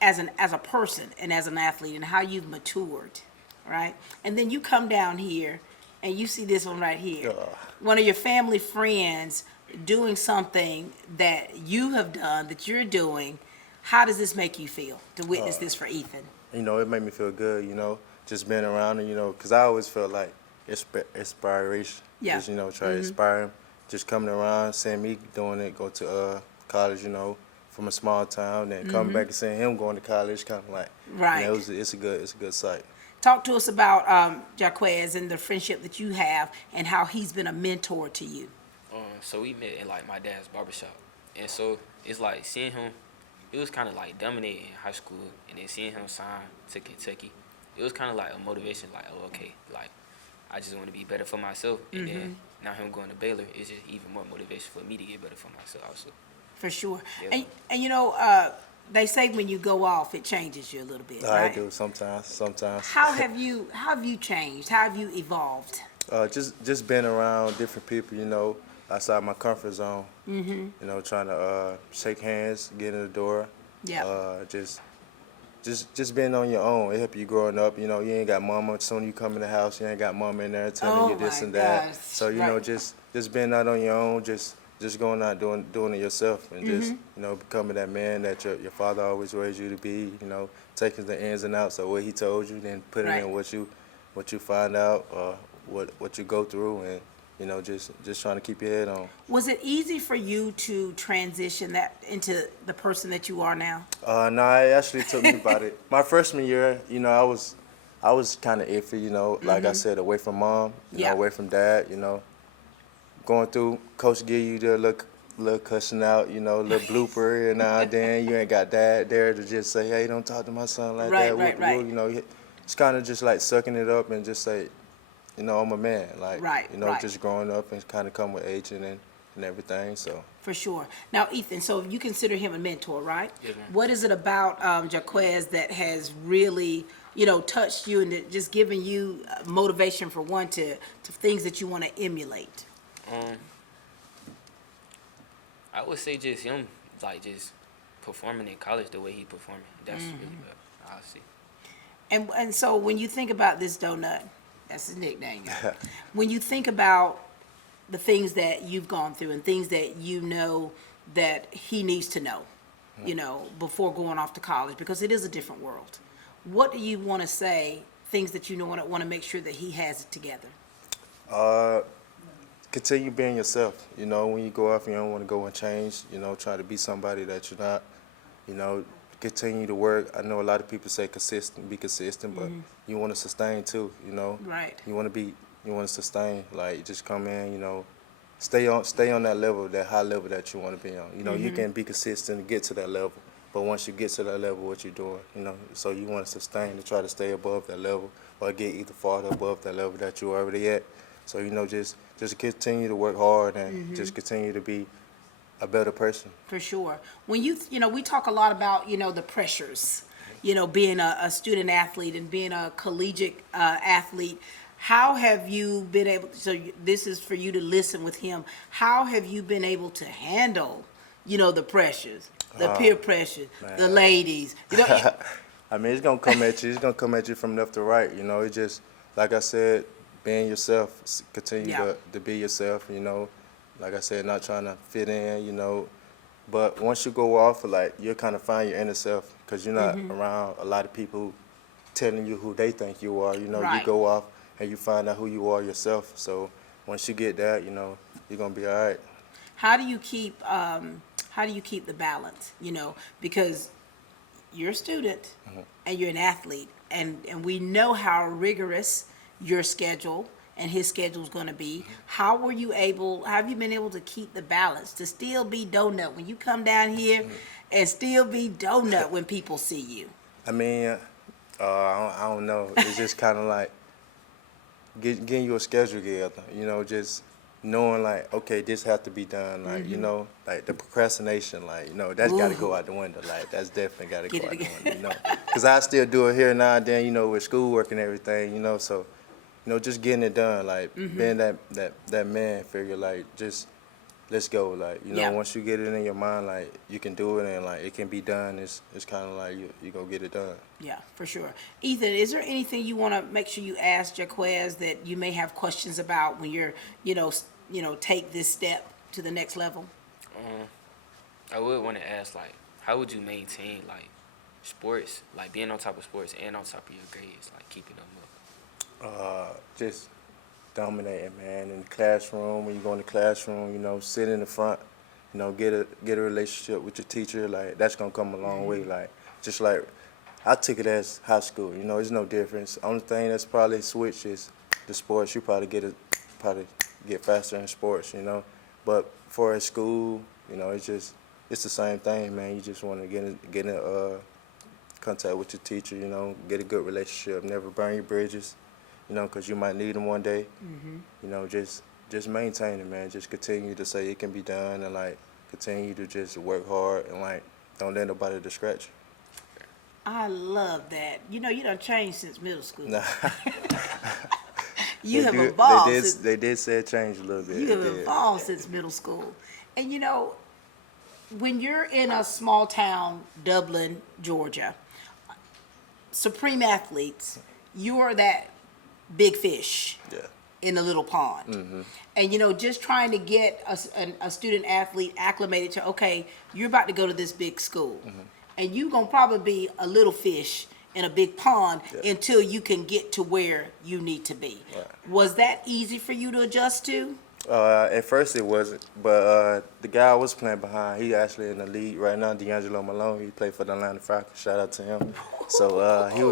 as a person and as an athlete and how you've matured, right? And then you come down here and you see this one right here. One of your family friends doing something that you have done, that you're doing. How does this make you feel to witness this for Ethan? You know, it made me feel good, you know, just being around him, you know, because I always felt like inspiration. Yeah. Just, you know, try to inspire him. Just coming around, seeing me doing it, go to college, you know, from a small town, and coming back and seeing him going to college, kind of like, Right. You know, it's a good sight. Talk to us about Jaquez and the friendship that you have and how he's been a mentor to you. So we met in like my dad's barbershop, and so it's like seeing him. It was kind of like dominating in high school, and then seeing him sign to Kentucky, it was kind of like a motivation. Like, oh, okay, like I just want to be better for myself, and then now him going to Baylor is just even more motivation for me to get better for myself also. For sure. Yeah. And you know, they say when you go off, it changes you a little bit, right? I do sometimes. How have you changed? How have you evolved? Just being around different people, you know, outside my comfort zone. Mm-hmm. You know, trying to shake hands, get in the door. Yeah. Just being on your own. It help you growing up. You know, you ain't got mama. Soon you come in the house, you ain't got mama in there telling you this and that. Gosh. So you know, just being out on your own, just going out doing it yourself, and just you know, becoming that man that your father always raised you to be. You know, taking the ins and outs of what he told you, then putting in what you find out, what you go through, and you know, just trying to keep your head on. Was it easy for you to transition that into the person that you are now? No, it actually took me about it. My freshman year, you know, I was kind of iffy, you know, like I said, away from mom, you know, away from dad, you know. Going through, coach give you the little cussing out, you know, little blooper, and now and then you ain't got dad there to just say, hey, don't talk to my son like that. Right. You know, it's kind of just like sucking it up and just say, you know, I'm a man, like, you know, just growing up and kind of come with age and everything, so. For sure. Now, Ethan, so you consider him a mentor, right? Yes, ma'am. What is it about Jaquez that has really, you know, touched you and just given you motivation for to things that you want to emulate? I would say just him, like just performing in college the way he performing. That's really what I see. And so when you think about this Donut, that's his nickname. When you think about the things that you've gone through and things that you know that he needs to know, you know, before going off to college, because it is a different world. What do you want to say, things that you want to make sure that he has it together? Continue being yourself. You know, when you go off, you don't want to go and change, you know, try to be somebody that you're not, you know. Continue to work. I know a lot of people say be consistent, but you want to sustain too, you know. Right. You want to sustain. Like, just come in, you know, stay on that level, that high level that you want to be on. You know, you can be consistent and get to that level, But once you get to that level, what you're doing, you know, so you want to sustain to try to stay above that level or get either farther above that level that you're already at. So, you know, just continue to work hard and just continue to be a better person. For sure. When you know, we talk a lot about, you know, the pressures, you know, being a student athlete and being a collegiate athlete. How have you been able, so this is for you to listen with him, how have you been able to handle, you know, the pressures, the peer pressure, the ladies? You know, I mean, it's going to come at you. It's going to come at you from left to right, you know. It just, like I said, being yourself, continue to be yourself, you know. Like I said, not trying to fit in, you know. But once you go off, like, you'll kind of find your inner self because you're not around a lot of people telling you who they think you are. You know, you go off and you find out who you are yourself. So once you get that, you know, you're going to be all right. how do you keep the balance, you know, because you're a student and you're an athlete, and we know how rigorous your schedule and his schedule is going to be. How have you been able to keep the balance to still be donut when you come down here and still be donut when people see you? I mean, I don't know. It's just kind of like getting your schedule together, you know, just knowing like, okay, this has to be done, like, you know, like the procrastination, like, you know, that's got to go out the window, like, that's definitely got to go out the window, you know, because I still do it here now and then, you know, with schoolwork and everything, you know, so, you know, just getting it done, like, being that man figure, like, just let's go, like, you know, once you get it in your mind, like, you can do it and, like, it can be done, it's kind of like you go get it done. Yeah, for sure. Ethan, is there anything you want to make sure you ask Jaquez that you may have questions about when you're, you know, take this step to the next level? I would want to ask, like, how would you maintain, like, sports, like being on top of sports and on top of your grades, like keeping them up? Just dominating, man. In the classroom, when you go in the classroom, you know, sit in the front, you know, get a relationship with your teacher, like, that's going to come a long way. Like, just like, I took it as high school, you know, it's no difference. Only thing that's probably switched is the sports. You probably get faster in sports, you know. But for at school, you know, it's the same thing, man. You just want to get in contact with your teacher, you know, get a good relationship, never burn your bridges, you know, because you might need them one day. You know, just maintain it, man. Just continue to say it can be done and, like, continue to just work hard and, like, don't let nobody distract you. I love that. You know, you done changed since middle school. Nah. You have evolved. They did say it changed a little bit. You have evolved since middle school. And, you know, when you're in a small town, Dublin, Georgia, supreme athletes, you are that big fish in the little pond. And, you know, just trying to get a student athlete acclimated to, okay, you're about to go to this big school. And you're going to probably be a little fish in a big pond until you can get to where you need to be. Was that easy for you to adjust to? At first it wasn't, but the guy I was playing behind, he actually in the league right now, D'Angelo Malone. He played for the Atlanta Falcons. Shout out to him. So he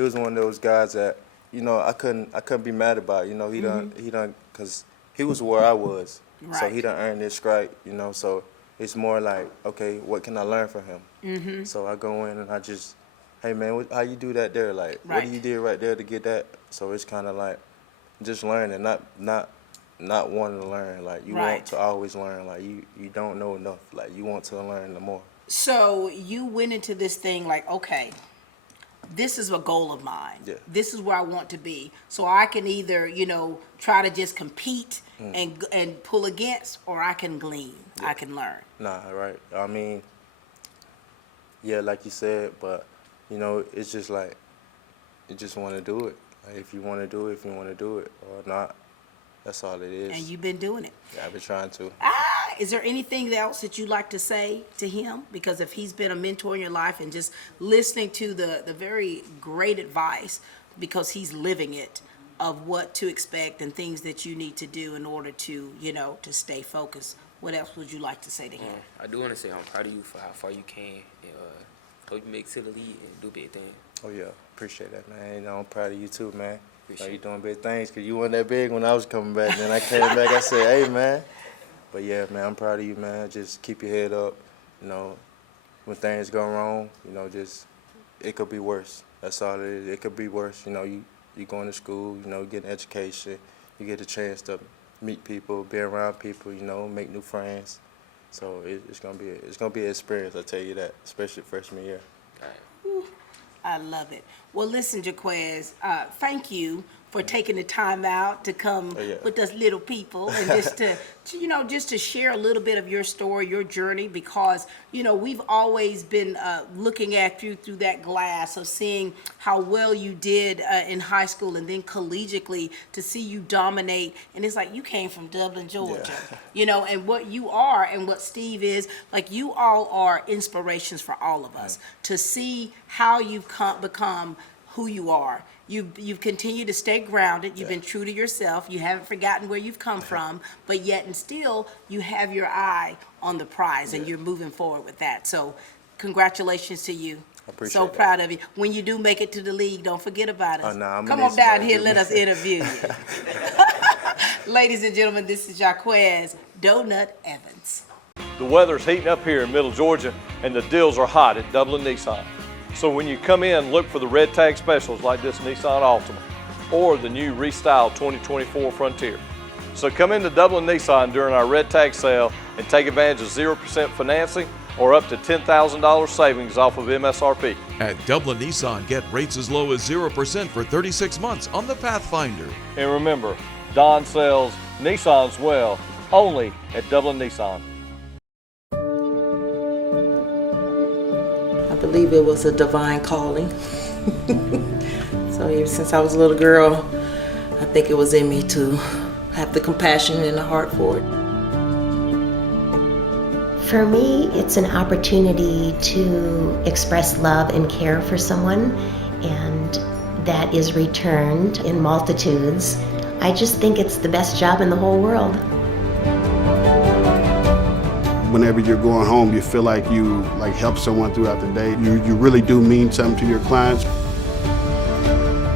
was one of those guys that, you know, I couldn't be mad about. You know, he done because he was where I was, so he done earned this stripe. You know, so it's more like, okay, what can I learn from him? So I go in and I just, hey man, how you do that there? Like, what do you do right there to get that? So it's kind of like just learning, not wanting to learn. Like, you want to always learn. Like, you don't know enough. Like, you want to learn the more. So you went into this thing like, okay, this is a goal of mine. This is where I want to be. So I can either, you know, try to just compete and pull against, or I can glean. I can learn. Nah, right. I mean, yeah, like you said, but, you know, it's just like, you just want to do it. Like, if you want to do it, or not, that's all it is. And you've been doing it. Yeah, I've been trying to. Is there anything else that you'd like to say to him? Because if he's been a mentor in your life, and just listening to the very great advice, because he's living it, of what to expect and things that you need to do in order to, you know, to stay focused. What else would you like to say to him? I do want to say I'm proud of you for how far you came, and hope you make it to the league and do big things. Oh yeah, appreciate that, man. You know, I'm proud of you too, man. You doing big things, because you weren't that big when I was coming back. Then I came back, I said, hey man. But yeah, man, I'm proud of you, man. Just keep your head up, you know, when things go wrong, you know, just it could be worse. That's all it is. It could be worse. You know, you going to school, you know, get an education, you get a chance to meet people, be around people, you know, make new friends. So it's gonna be an experience. I tell you that, especially freshman year. I love it. Well, listen, Jaquez, thank you for taking the time out to come with us little people and just to share a little bit of your story, your journey, because, you know, we've always been looking at you through that glass of seeing how well you did in high school and then collegiately to see you dominate. And it's like you came from Dublin, Georgia, you know, and what you are and what Steve is, like you all are inspirations for all of us to see how you've become who you are. You've continued to stay grounded. You've been true to yourself. You haven't forgotten where you've come from, but yet and still you have your eye on the prize and you're moving forward with that. So congratulations to you. I appreciate so that. Proud of you. When you do make it to the league, don't forget about us. Oh, no, Come on down here, let us interview you. Ladies and gentlemen, this is Jaquez Donut Evans. The weather's heating up here in Middle Georgia and the deals are hot at Dublin Nissan. So when you come in, look for the red tag specials like this Nissan Altima or the new restyled 2024 Frontier. So come into Dublin Nissan during our red tag sale and take advantage of 0% financing or up to $10,000 savings off of MSRP. At Dublin Nissan, get rates as low as 0% for 36 months on the Pathfinder. And remember, Don sells Nissans well, only at Dublin Nissan. I believe it was a divine calling. So ever since I was a little girl, I think it was in me to have the compassion and the heart for it. For me, it's an opportunity to express love and care for someone, and that is returned in multitudes. I just think it's the best job in the whole world. Whenever you're going home, you feel like you help someone throughout the day. You really do mean something to your clients.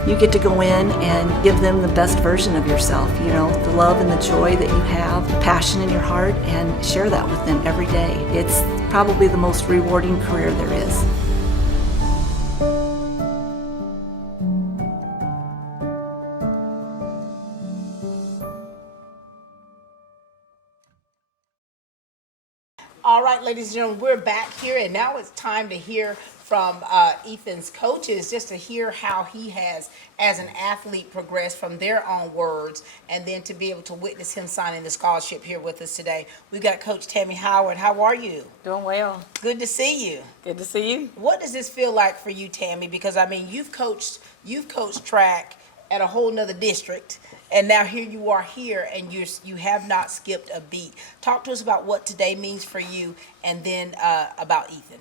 You get to go in and give them the best version of yourself, you know, the love and the joy that you have, the passion in your heart, and share that with them every day. It's probably the most rewarding career there is. All right, ladies and gentlemen, we're back here, and now it's time to hear from Ethan's coaches, just to hear how he has, as an athlete, progressed from their own words, and then to be able to witness him signing the scholarship here with us today. We've got Coach Tammy Howard. How are you? Doing well. Good to see you. Good to see you. What does this feel like for you, Tammy? Because I mean, you've coached track at a whole nother district, and now here you are here, and you have not skipped a beat. Talk to us about what today means for you, and then about Ethan.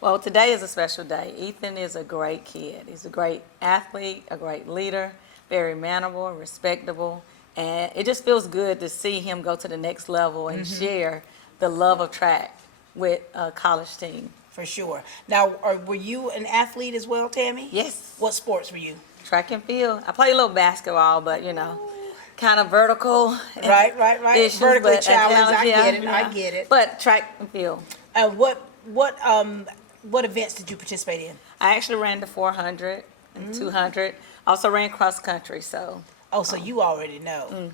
Well, today is a special day. Ethan is a great kid. He's a great athlete, a great leader, very mannerable, respectable, and it just feels good to see him go to the next level and share the love of track with a college team. For sure. Now, were you an athlete as well, Tammy? Yes. What sports were you? Track and field. I played a little basketball, but you know, kind of vertical. Right. Issues, Vertically but challenged. yeah. I get it. But track and field. What events did you participate in? I actually ran the 400 and 200. Also ran cross country, so. Oh, so you already know.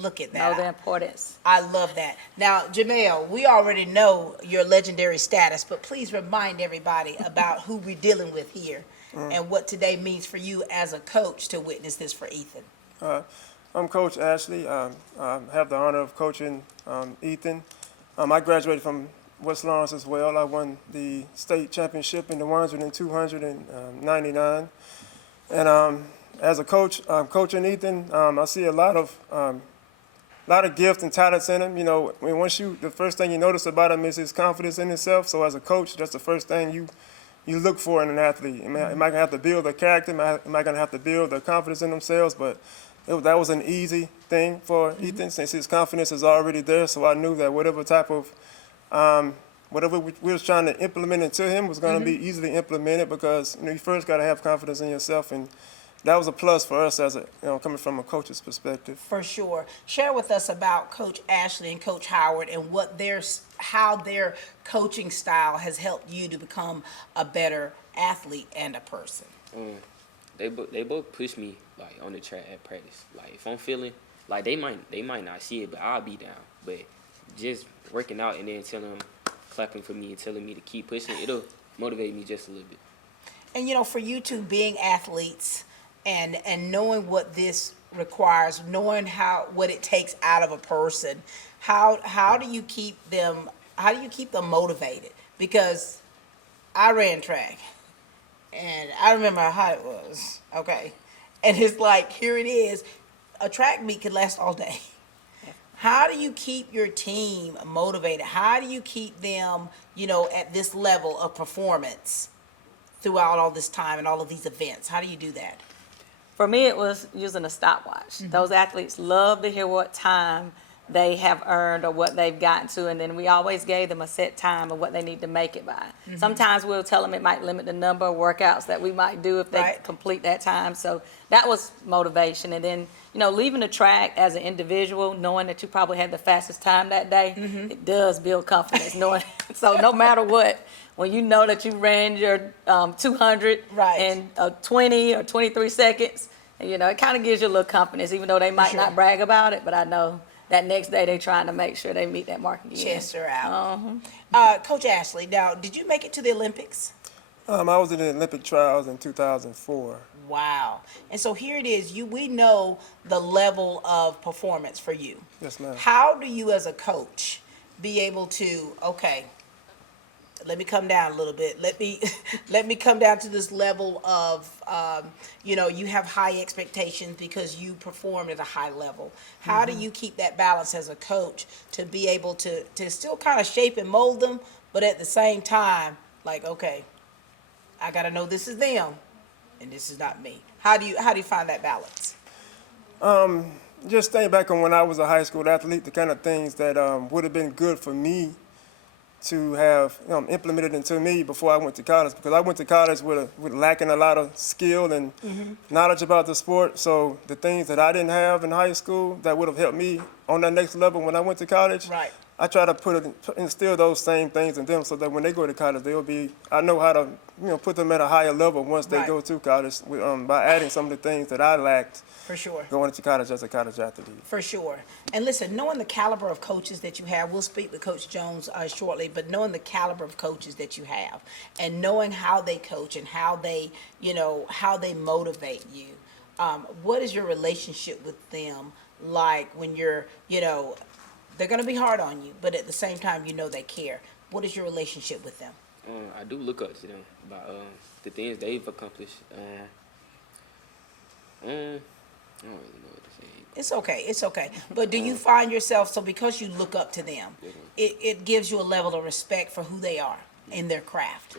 Look at that. Know the importance. I love that. Now, Jamel, we already know your legendary status, but please remind everybody about who we're dealing with here and what today means for you as a coach to witness this for Ethan. I'm Coach Ashley. I have the honor of coaching Ethan. I graduated from West Lawrence as well. I won the state championship in the 100 and 200 in 99. And as a coach, coaching Ethan, I see a lot of gifts and talents in him. You know, the first thing you notice about him is his confidence in himself. So as a coach, that's the first thing you look for in an athlete. Am I going to have to build their character? Am I going to have to build their confidence in themselves? But that was an easy thing for Ethan since his confidence is already there. So I knew that whatever we was trying to implement into him was going to be easily implemented because you first got to have confidence in yourself, and that was a plus for us as coming from a coach's perspective. For sure. Share with us about Coach Ashley and Coach Howard and how their coaching style has helped you to become a better athlete and a person. They both push me like on the track at practice. Like if I'm feeling like they might not see it, but I'll be down. But just working out and then telling them, clapping for me and telling me to keep pushing, it'll motivate me just a little bit. And for you two being athletes and knowing what this requires, knowing what it takes out of a person, how do you keep them motivated? Because I ran track and I remember how it was, okay? And it's like, here it is, a track meet could last all day. How do you keep your team motivated? How do you keep them, at this level of performance throughout all this time and all of these events? How do you do that? For me, it was using a stopwatch. Those athletes love to hear what time they have earned or what they've gotten to, and then we always gave them a set time of what they need to make it by. Sometimes we'll tell them it might limit the number of workouts that we might do if they complete that time. So that was motivation. And then, leaving the track as an individual, knowing that you probably had the fastest time that day, it does build confidence. So no matter what, when you know that you ran your 200 in 20 or 23 seconds, it kind of gives you a little confidence, even though they might not brag about it, but I know that next day they're trying to make sure they meet that mark again. Chest her out. Coach Ashley, now, did you make it to the Olympics? I was in the Olympic trials in 2004. Wow. And so here it is. We know the level of performance for you. Yes, ma'am. How do you as a coach be able to, okay, let me come down a little bit. Let me come down to this level of, you have high expectations because you performed at a high level. How do you keep that balance as a coach to be able to still kind of shape and mold them, but at the same time, like, okay, I got to know this is them and this is not me. How do you find that balance? Just think back on when I was a high school athlete, the kind of things that would have been good for me to have implemented into me before I went to college, because I went to college with lacking a lot of skill and knowledge about the sport. So the things that I didn't have in high school that would have helped me on that next level when I went to college, I try to instill those same things in them so that when they go to college, I know how to put them at a higher level once they go to college by adding some of the things that I lacked. For sure. Going to college as a college athlete. For sure. And listen, knowing the caliber of coaches that you have, we'll speak with Coach Jones shortly, but knowing the caliber of coaches that you have and knowing how they coach and how they, how they motivate you, what is your relationship with them like when you're, they're going to be hard on you, but at the same time, they care. What is your relationship with them? I do look up to them about the things they've accomplished. I don't really know what to say. It's okay. But do you find yourself, so because you look up to them, it gives you a level of respect for who they are in their craft?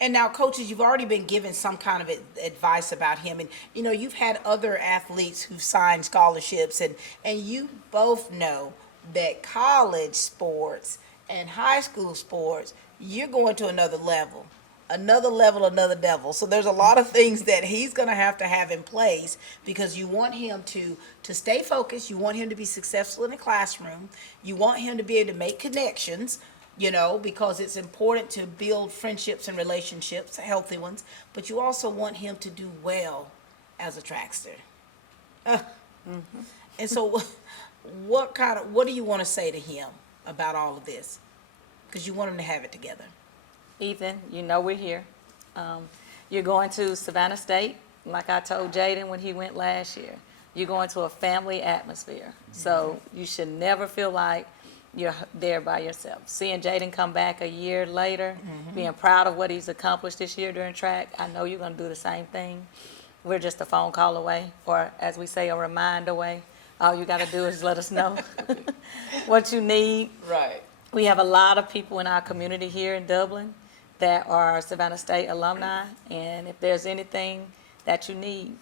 And now, coaches, you've already been given some kind of advice about him. And, you've had other athletes who've signed scholarships. And you both know that college sports and high school sports, you're going to another level. Another devil. So there's a lot of things that he's going to have in place because you want him to stay focused. You want him to be successful in the classroom. You want him to be able to make connections, because it's important to build friendships and relationships, healthy ones. But you also want him to do well as a trackster. And so what do you want to say to him about all of this? Because you want him to have it together. Ethan, we're here. You're going to Savannah State, like I told Jaden when he went last year. You're going to a family atmosphere. So you should never feel like you're there by yourself. Seeing Jaden come back a year later, being proud of what he's accomplished this year during track, I know you're going to do the same thing. We're just a phone call away, or as we say, a reminder away. All you got to do is let us know what you need. Right. We have a lot of people in our community here in Dublin that are Savannah State alumni, and if there's anything that you need,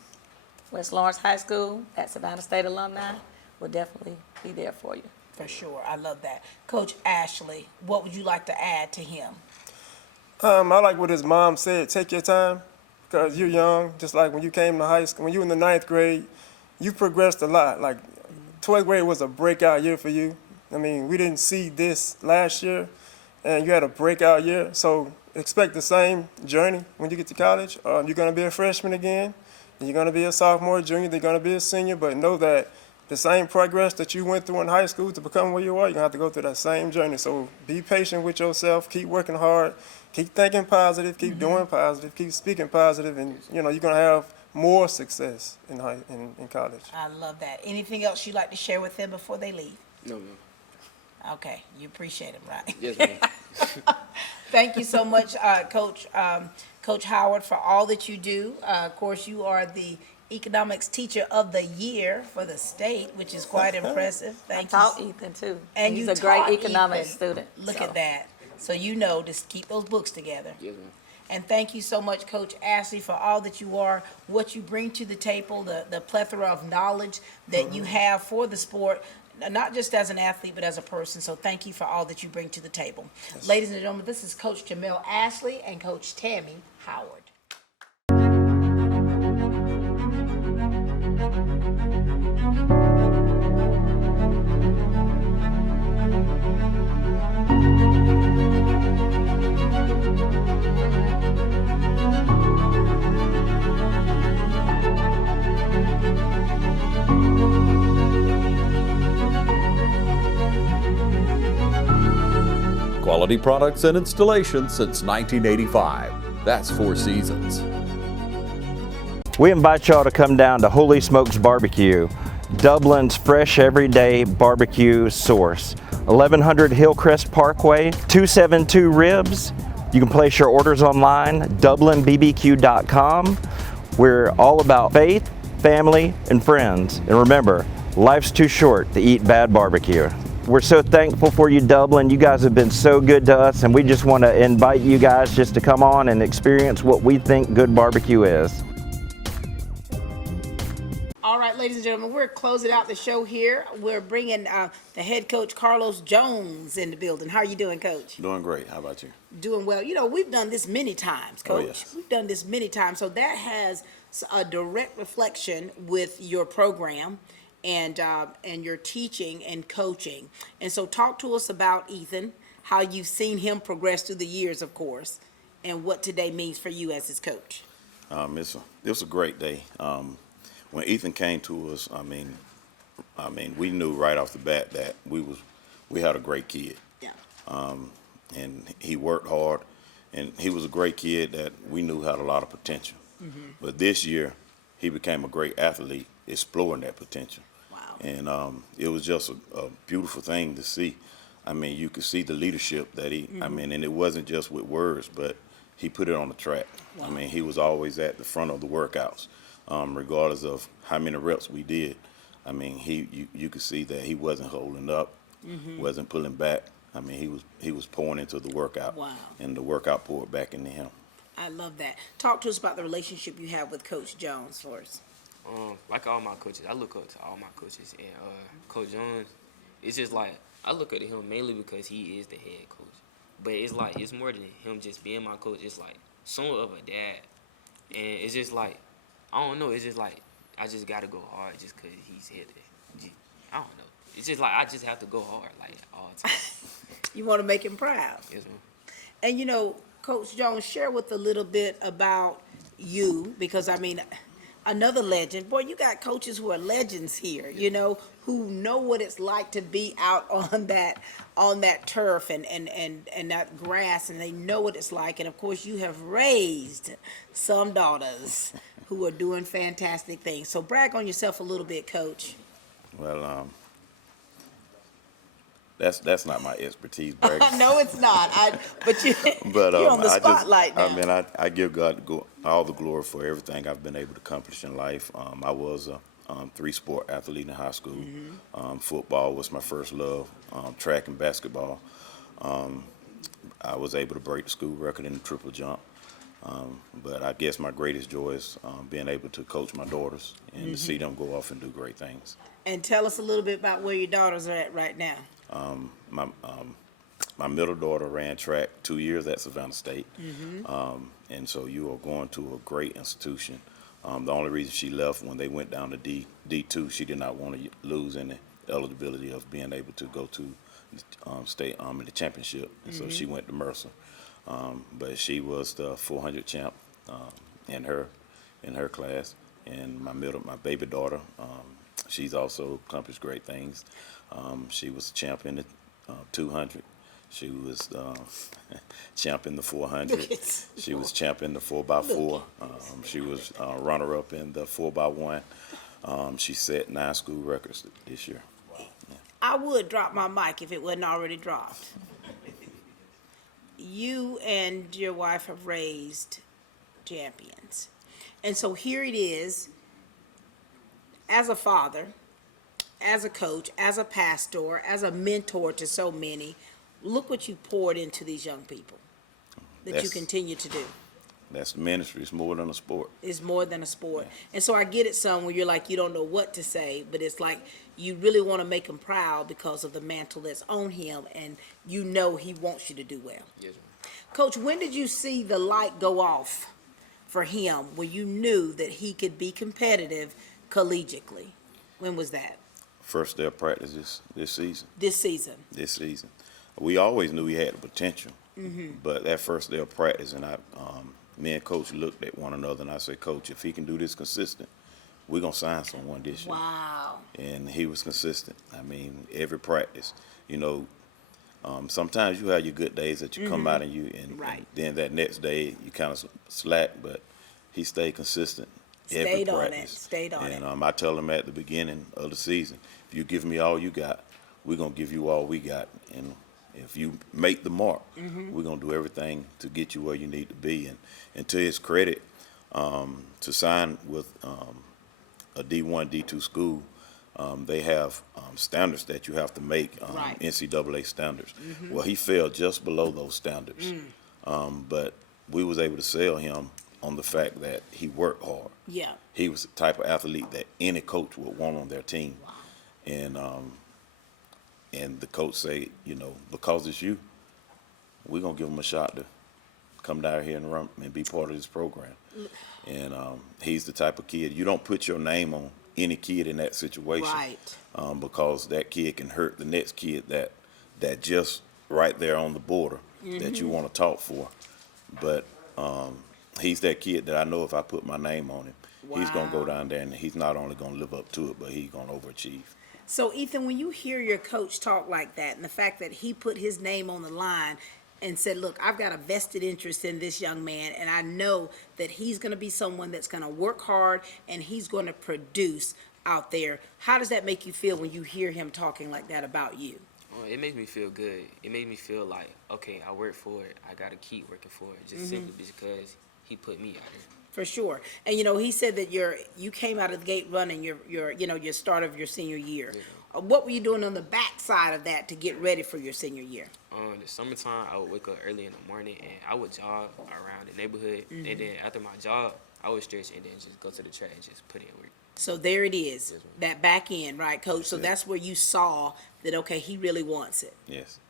West Lawrence High School, that Savannah State alumni will definitely be there for you. For sure. I love that. Coach Ashley, what would you like to add to him? I like what his mom said, take your time. because you're young, just like when you came to high school, when you were in the 9th grade, you progressed a lot. Like 12th grade was a breakout year for you. I mean, we didn't see this last year, and you had a breakout year. So expect the same journey when you get to college. You're going to be a freshman again, and you're going to be a sophomore, junior, they're going to be a senior, but know that the same progress that you went through in high school to become where you are, you're going to have to go through that same journey. So be patient with yourself, keep working hard, keep thinking positive, keep doing positive, keep speaking positive, and you're going to have more success in college. I love that. Anything else you'd like to share with them before they leave? No, ma'am. Okay, you appreciate them, right? Yes, ma'am. Thank you so much, Coach Howard, for all that you do. Of course, you are the Economics Teacher of the Year for the state, which is quite impressive. Thank you. I taught Ethan too. And he's you a great taught economics Ethan. student. Look so. at that. So just keep those books together. Yes, ma'am. And thank you so much, Coach Ashley, for all that you are, what you bring to the table, the plethora of knowledge that you have for the sport, not just as an athlete, but as a person. So thank you for all that you bring to the table. Yes. Ladies and gentlemen, this is Coach Jamel Ashley and Coach Tammy Howard. Quality products and installations since 1985. That's 4 Seasons. We invite y'all to come down to Holy Smokes Barbecue, Dublin's fresh everyday barbecue source. 1100 Hillcrest Parkway, 272 Ribs. You can place your orders online, DublinBBQ.com. We're all about faith, family, and friends. And remember, life's too short to eat bad barbecue. We're so thankful for you, Dublin. You guys have been so good to us, and we just want to invite you guys just to come on and experience what we think good barbecue is. All right, ladies and gentlemen, we're closing out the show here. We're bringing the head coach, Carlos Jones, in the building. How are you doing, Coach? Doing great. How about you? Doing well. We've done this many times, Coach. Oh, yes. We've done this many times. So that has a direct reflection with your program and your teaching and coaching. And so talk to us about Ethan, how you've seen him progress through the years, of course, and what today means for you as his coach. It was a great day. When Ethan came to us, I mean, we knew right off the bat that we had a great kid. Yeah. And he worked hard, and he was a great kid that we knew had a lot of potential. Mm-hmm. But this year, he became a great athlete, exploring that potential. Wow. And it was just a beautiful thing to see. I mean, you could see the leadership that he, and it wasn't just with words, but he put it on the track. Wow. I mean, he was always at the front of the workouts, regardless of how many reps we did. I mean, you could see that he wasn't holding up, wasn't pulling back. I mean, he was pouring into the workout, and the workout poured back into him. I love that. Talk to us about the relationship you have with Coach Jones for us. Like all my coaches, I look up to all my coaches, and Coach Jones, it's just like I look at him mainly because he is the head coach. But it's like it's more than him just being my coach. It's like somewhat of a dad, and it's just like I don't know. It's just like I just gotta go hard just because he's here. I don't know. It's just like I just have to go hard like all the time. You want to make him proud. Yes, ma'am. And Coach Jones, share with a little bit about you, because I mean, another legend. Boy, you got coaches who are legends here, who know what it's like to be out on that turf and that grass, and they know what it's like. And of course, you have raised some daughters who are doing fantastic things. So brag on yourself a little bit, Coach. Well, that's not my expertise, bragging. No, it's not. But you're on the spotlight now. I mean, I give God all the glory for everything I've been able to accomplish in life. I was a 3-sport athlete in high school. Football was my first love. Track and basketball. I was able to break the school record in the triple jump. But I guess my greatest joy is being able to coach my daughters and to see them go off and do great things. And tell us a little bit about where your daughters are at right now. my middle daughter ran track 2 years at Savannah State. And so you are going to a great institution. The only reason she left when they went down to D2, she did not want to lose any eligibility of being able to go to state in the championship. And so she went to Mercer. But she was the 400 champ in her class. And my baby daughter, she's also accomplished great things. She was champion at 200. She was champion the 400. She was champion the 4x4. She was runner-up in the 4x1. She set 9 school records this year. I would drop my mic if it wasn't already dropped. You and your wife have raised champions. And so here it is, as a father, as a coach, as a pastor, as a mentor to so many, look what you poured into these young people that you continue to do. That's the ministry. It's more than a sport. It's more than a sport. And so I get it, son, where you're like, you don't know what to say, but it's like you really want to make him proud because of the mantle that's on him, and you know he wants you to do well. Yes, ma'am. Coach, when did you see the light go off for him when you knew that he could be competitive collegiately? When was that? First day of practice this season. This season. We always knew he had the potential, but that first day of practice, and me and Coach looked at one another, and I said, Coach, if he can do this consistent, we're going to sign someone this year. Wow. And he was consistent. I mean, every practice, sometimes you have your good days that you come out and and then that next day you kind of slack, but he stayed consistent every practice. Stayed on it. And I tell him at the beginning of the season, if you give me all you got, we're going to give you all we got. And if you make the mark, we're going to do everything to get you where you need to be. And to his credit, to sign with a D1, D2 school, they have standards that you have to make, NCAA standards. Well, he fell just below those standards. But we was able to sell him on the fact that he worked hard. Yeah. He was the type of athlete that any coach would want on their team. Wow. And the coach say, because it's you, we're going to give him a shot to come down here and run and be part of this program. And he's the type of kid, you don't put your name on any kid in that situation. Right. Because that kid can hurt the next kid that just right there on the border that you want to talk for. But he's that kid that I know if I put my name on him, he's going to go down there and he's not only going to live up to it, but he's going to overachieve. So, Ethan, when you hear your coach talk like that and the fact that he put his name on the line and said, look, I've got a vested interest in this young man, and I know that he's going to be someone that's going to work hard and he's going to produce out there, how does that make you feel when you hear him talking like that about you? Well, it makes me feel good. It made me feel like, okay, I worked for it. I got to keep working for it, just simply because he put me out here. For sure. And he said that you came out of the gate running your start of your senior year. Yeah. What were you doing on the back side of that to get ready for your senior year? In the summertime, I would wake up early in the morning and I would jog around the neighborhood. And then after my jog, I would stretch and then just go to the track and just put in work. So there it is, that back end, right, Coach? So that's where you saw that, okay, he really wants it. Yes.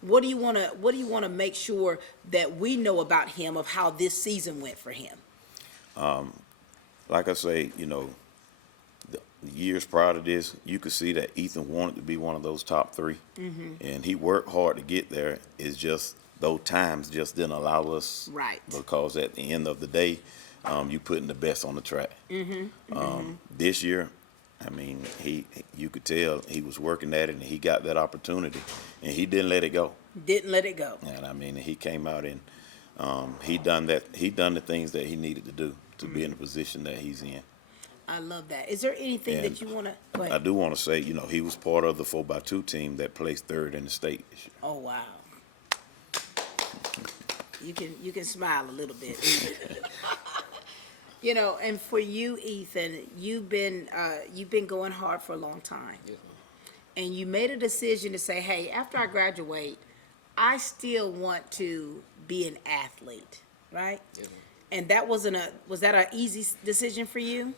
What do you want to make sure that we know about him, of how this season went for him? Like I say, the years prior to this, you could see that Ethan wanted to be one of those top 3. And he worked hard to get there. It's just those times just didn't allow us. Right. Because at the end of the day, you putting the best on the track. This year, I mean, you could tell he was working at it and he got that opportunity and he didn't let it go. And I mean, he came out and he done the things that he needed to do to be in the position that he's in. I love that. Is there anything that you want to go ahead? I do want to say, he was part of the 4x2 team that placed 3rd in the state this year. Oh, wow. You can smile a little bit. And for you, Ethan, you've been going hard for a long time. Yes, and you made a decision to say, hey, after I graduate, I still want to be an athlete, right? Yes, and that was that an easy decision for you?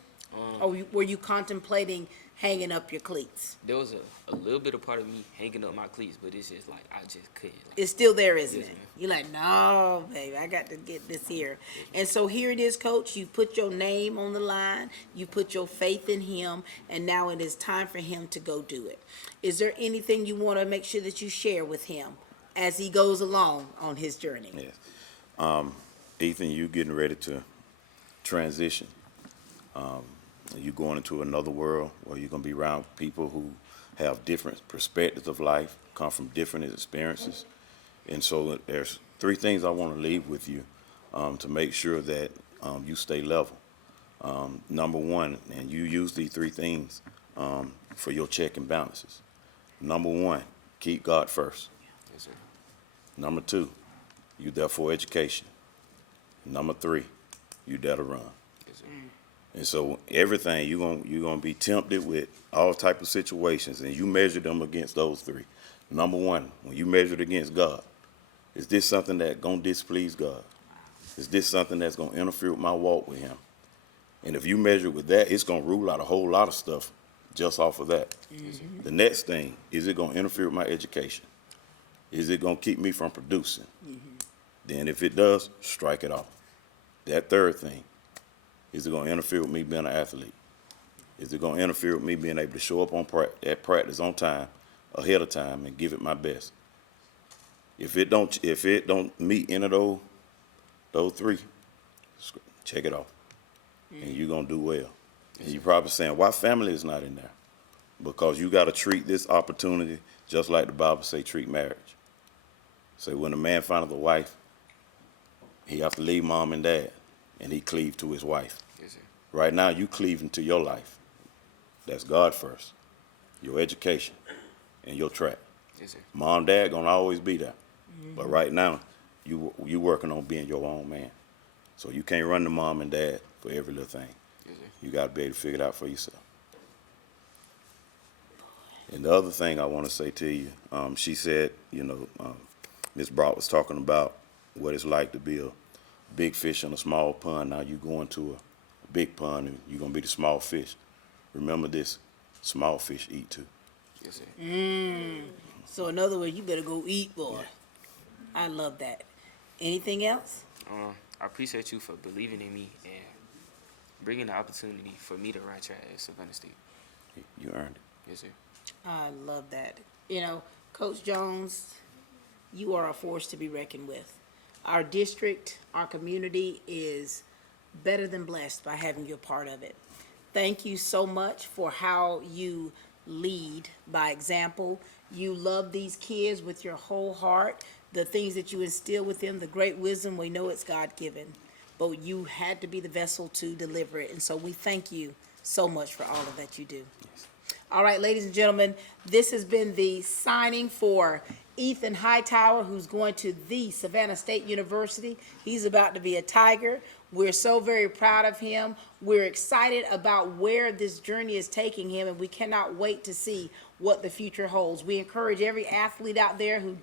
Or were you contemplating hanging up your cleats? There was a little bit of part of me hanging up my cleats, but it's just like I just couldn't. Like, It's still there, isn't yes, it? ma'am. You're like, no, baby, I got to get this here. And so here it is, Coach. You put your name on the line. You put your faith in him. And now it is time for him to go do it. Is there anything you want to make sure that you share with him as he goes along on his journey? Yes. Ethan, you getting ready to transition. You going into another world where you're going to be around people who have different perspectives of life, come from different experiences. And so there's 3 things I want to leave with you to make sure that you stay level. Number 1, and you use these 3 things for your check and balances. Number 1, keep God first. Yes, sir. Number 2, you there for education. Number 3, you there to run. Yes, sir. And so everything you're gonna be tempted with all type of situations, and you measure them against those 3. Number 1, when you measure it against God, is this something that gonna displease God? Is this something that's gonna interfere with my walk with Him? And if you measure with that, it's gonna rule out a whole lot of stuff just off of that. Mm-hmm. The next thing, is it gonna interfere with my education? Is it gonna keep me from producing? Mm-hmm. Then if it does, strike it off. That third thing, is it going to interfere with me being an athlete? Is it going to interfere with me being able to show up at practice on time, ahead of time, and give it my best? If it don't meet any of those 3, check it off, and you're going to do well. And you're probably saying, why family is not in there? Because you got to treat this opportunity just like the Bible say treat marriage. Say when a man findeth a wife, he have to leave mom and dad, and he cleave to his wife. Yes, sir. Right now, you cleaving to your life. That's God first. Your education and your track. Yes, sir. Mom, dad gonna always be there. But right now, you working on being your own man. So you can't run to mom and dad for every little thing. Yes, sir. You gotta be able to figure it out for yourself. And the other thing I want to say to you, she said, Ms. Brock was talking about what it's like to be a big fish in a small pond. Now you going to a big pond and you're going to be the small fish. Remember this, small fish eat too. Yes, sir. So in other words, you better go eat, boy. I love that. Anything else? I appreciate you for believing in me and bringing the opportunity for me to run track at Savannah State. You earned it. Yes, sir. I love that. Coach Jones, you are a force to be reckoned with. Our district, our community is better than blessed by having you a part of it. Thank you so much for how you lead by example. You love these kids with your whole heart. The things that you instill with them, the great wisdom, we know it's God-given. But you had to be the vessel to deliver it. And so we thank you so much for all of that you do. Yes. All right, ladies and gentlemen, this has been the signing for Ethan Hightower, who's going to the Savannah State University. He's about to be a Tiger. We're so very proud of him. We're excited about where this journey is taking him, and we cannot wait to see what the future holds. We encourage every athlete out there who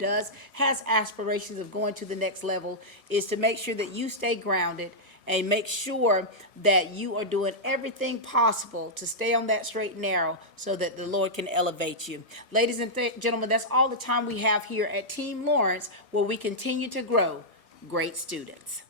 has aspirations of going to the next level is to make sure that you stay grounded and make sure that you are doing everything possible to stay on that straight and narrow so that the Lord can elevate you. Ladies and gentlemen, that's all the time we have here at Team Lawrence, where we continue to grow great students.